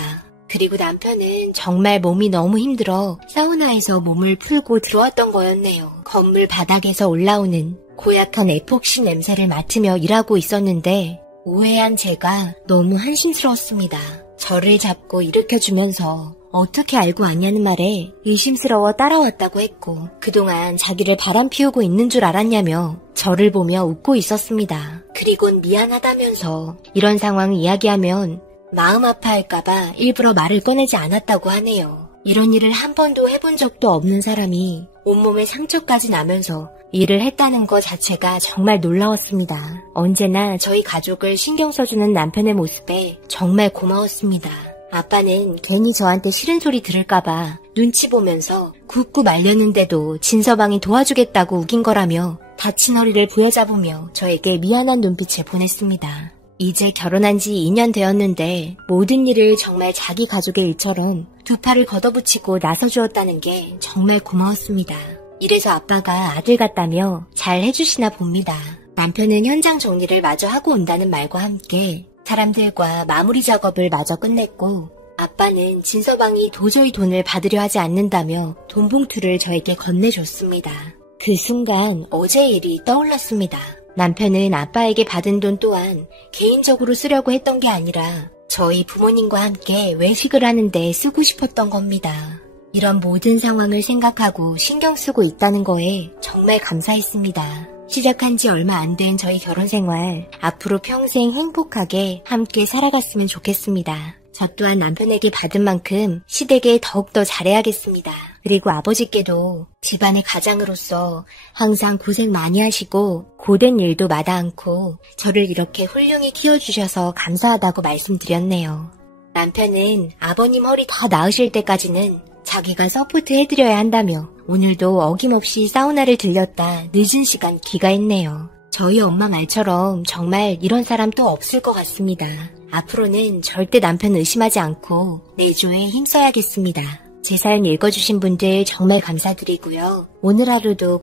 그리고 남편은 정말 몸이 너무 힘들어 사우나에서 몸을 풀고 들어왔던 거였네요. 건물 바닥에서 올라오는 고약한 에폭시 냄새를 맡으며 일하고 있었는데 오해한 제가 너무 한심스러웠습니다. 저를 잡고 일으켜주면서 어떻게 알고 왔냐는 말에 의심스러워 따라왔다고 했고 그동안 자기를 바람피우고 있는 줄 알았냐며 저를 보며 웃고 있었습니다. 그리곤 미안하다면서 이런 상황 이야기하면 마음 아파할까봐 일부러 말을 꺼내지 않았다고 하네요. 이런 일을 한 번도 해본 적도 없는 사람이 온몸에 상처까지 나면서 일을 했다는 것 자체가 정말 놀라웠습니다. 언제나 저희 가족을 신경 써주는 남편의 모습에 정말 고마웠습니다. 아빠는 괜히 저한테 싫은 소리 들을까봐 눈치 보면서 굳고 말렸는데도 진서방이 도와주겠다고 우긴 거라며 다친 허리를 부여잡으며 저에게 미안한 눈빛을 보냈습니다. 이제 결혼한 지 2년 되었는데 모든 일을 정말 자기 가족의 일처럼 두 팔을 걷어붙이고 나서주었다는 게 정말 고마웠습니다. 이래서 아빠가 아들 같다며 잘 해주시나 봅니다. 남편은 현장 정리를 마저 하고 온다는 말과 함께 사람들과 마무리 작업을 마저 끝냈고 아빠는 진서방이 도저히 돈을 받으려 하지 않는다며 돈 봉투를 저에게 건네줬습니다. 그 순간 어제 일이 떠올랐습니다. 남편은 아빠에게 받은 돈 또한 개인적으로 쓰려고 했던 게 아니라 저희 부모님과 함께 외식을 하는데 쓰고 싶었던 겁니다. 이런 모든 상황을 생각하고 신경 쓰고 있다는 거에 정말 감사했습니다. 시작한 지 얼마 안 된 저희 결혼 생활 앞으로 평생 행복하게 함께 살아갔으면 좋겠습니다. 저 또한 남편에게 받은 만큼 시댁에 더욱더 잘해야겠습니다. 그리고 아버지께도 집안의 가장으로서 항상 고생 많이 하시고 고된 일도 마다 않고 저를 이렇게 훌륭히 키워주셔서 감사하다고 말씀드렸네요. 남편은 아버님 허리 다 나으실 때까지는 자기가 서포트 해드려야 한다며 오늘도 어김없이 사우나를 들렸다 늦은 시간 귀가했네요. 저희 엄마 말처럼 정말 이런 사람 또 없을 것 같습니다. 앞으로는 절대 남편 의심하지 않고 내조에 힘써야겠습니다. 제 사연 읽어주신 분들 정말 감사드리고요. 오늘 하루도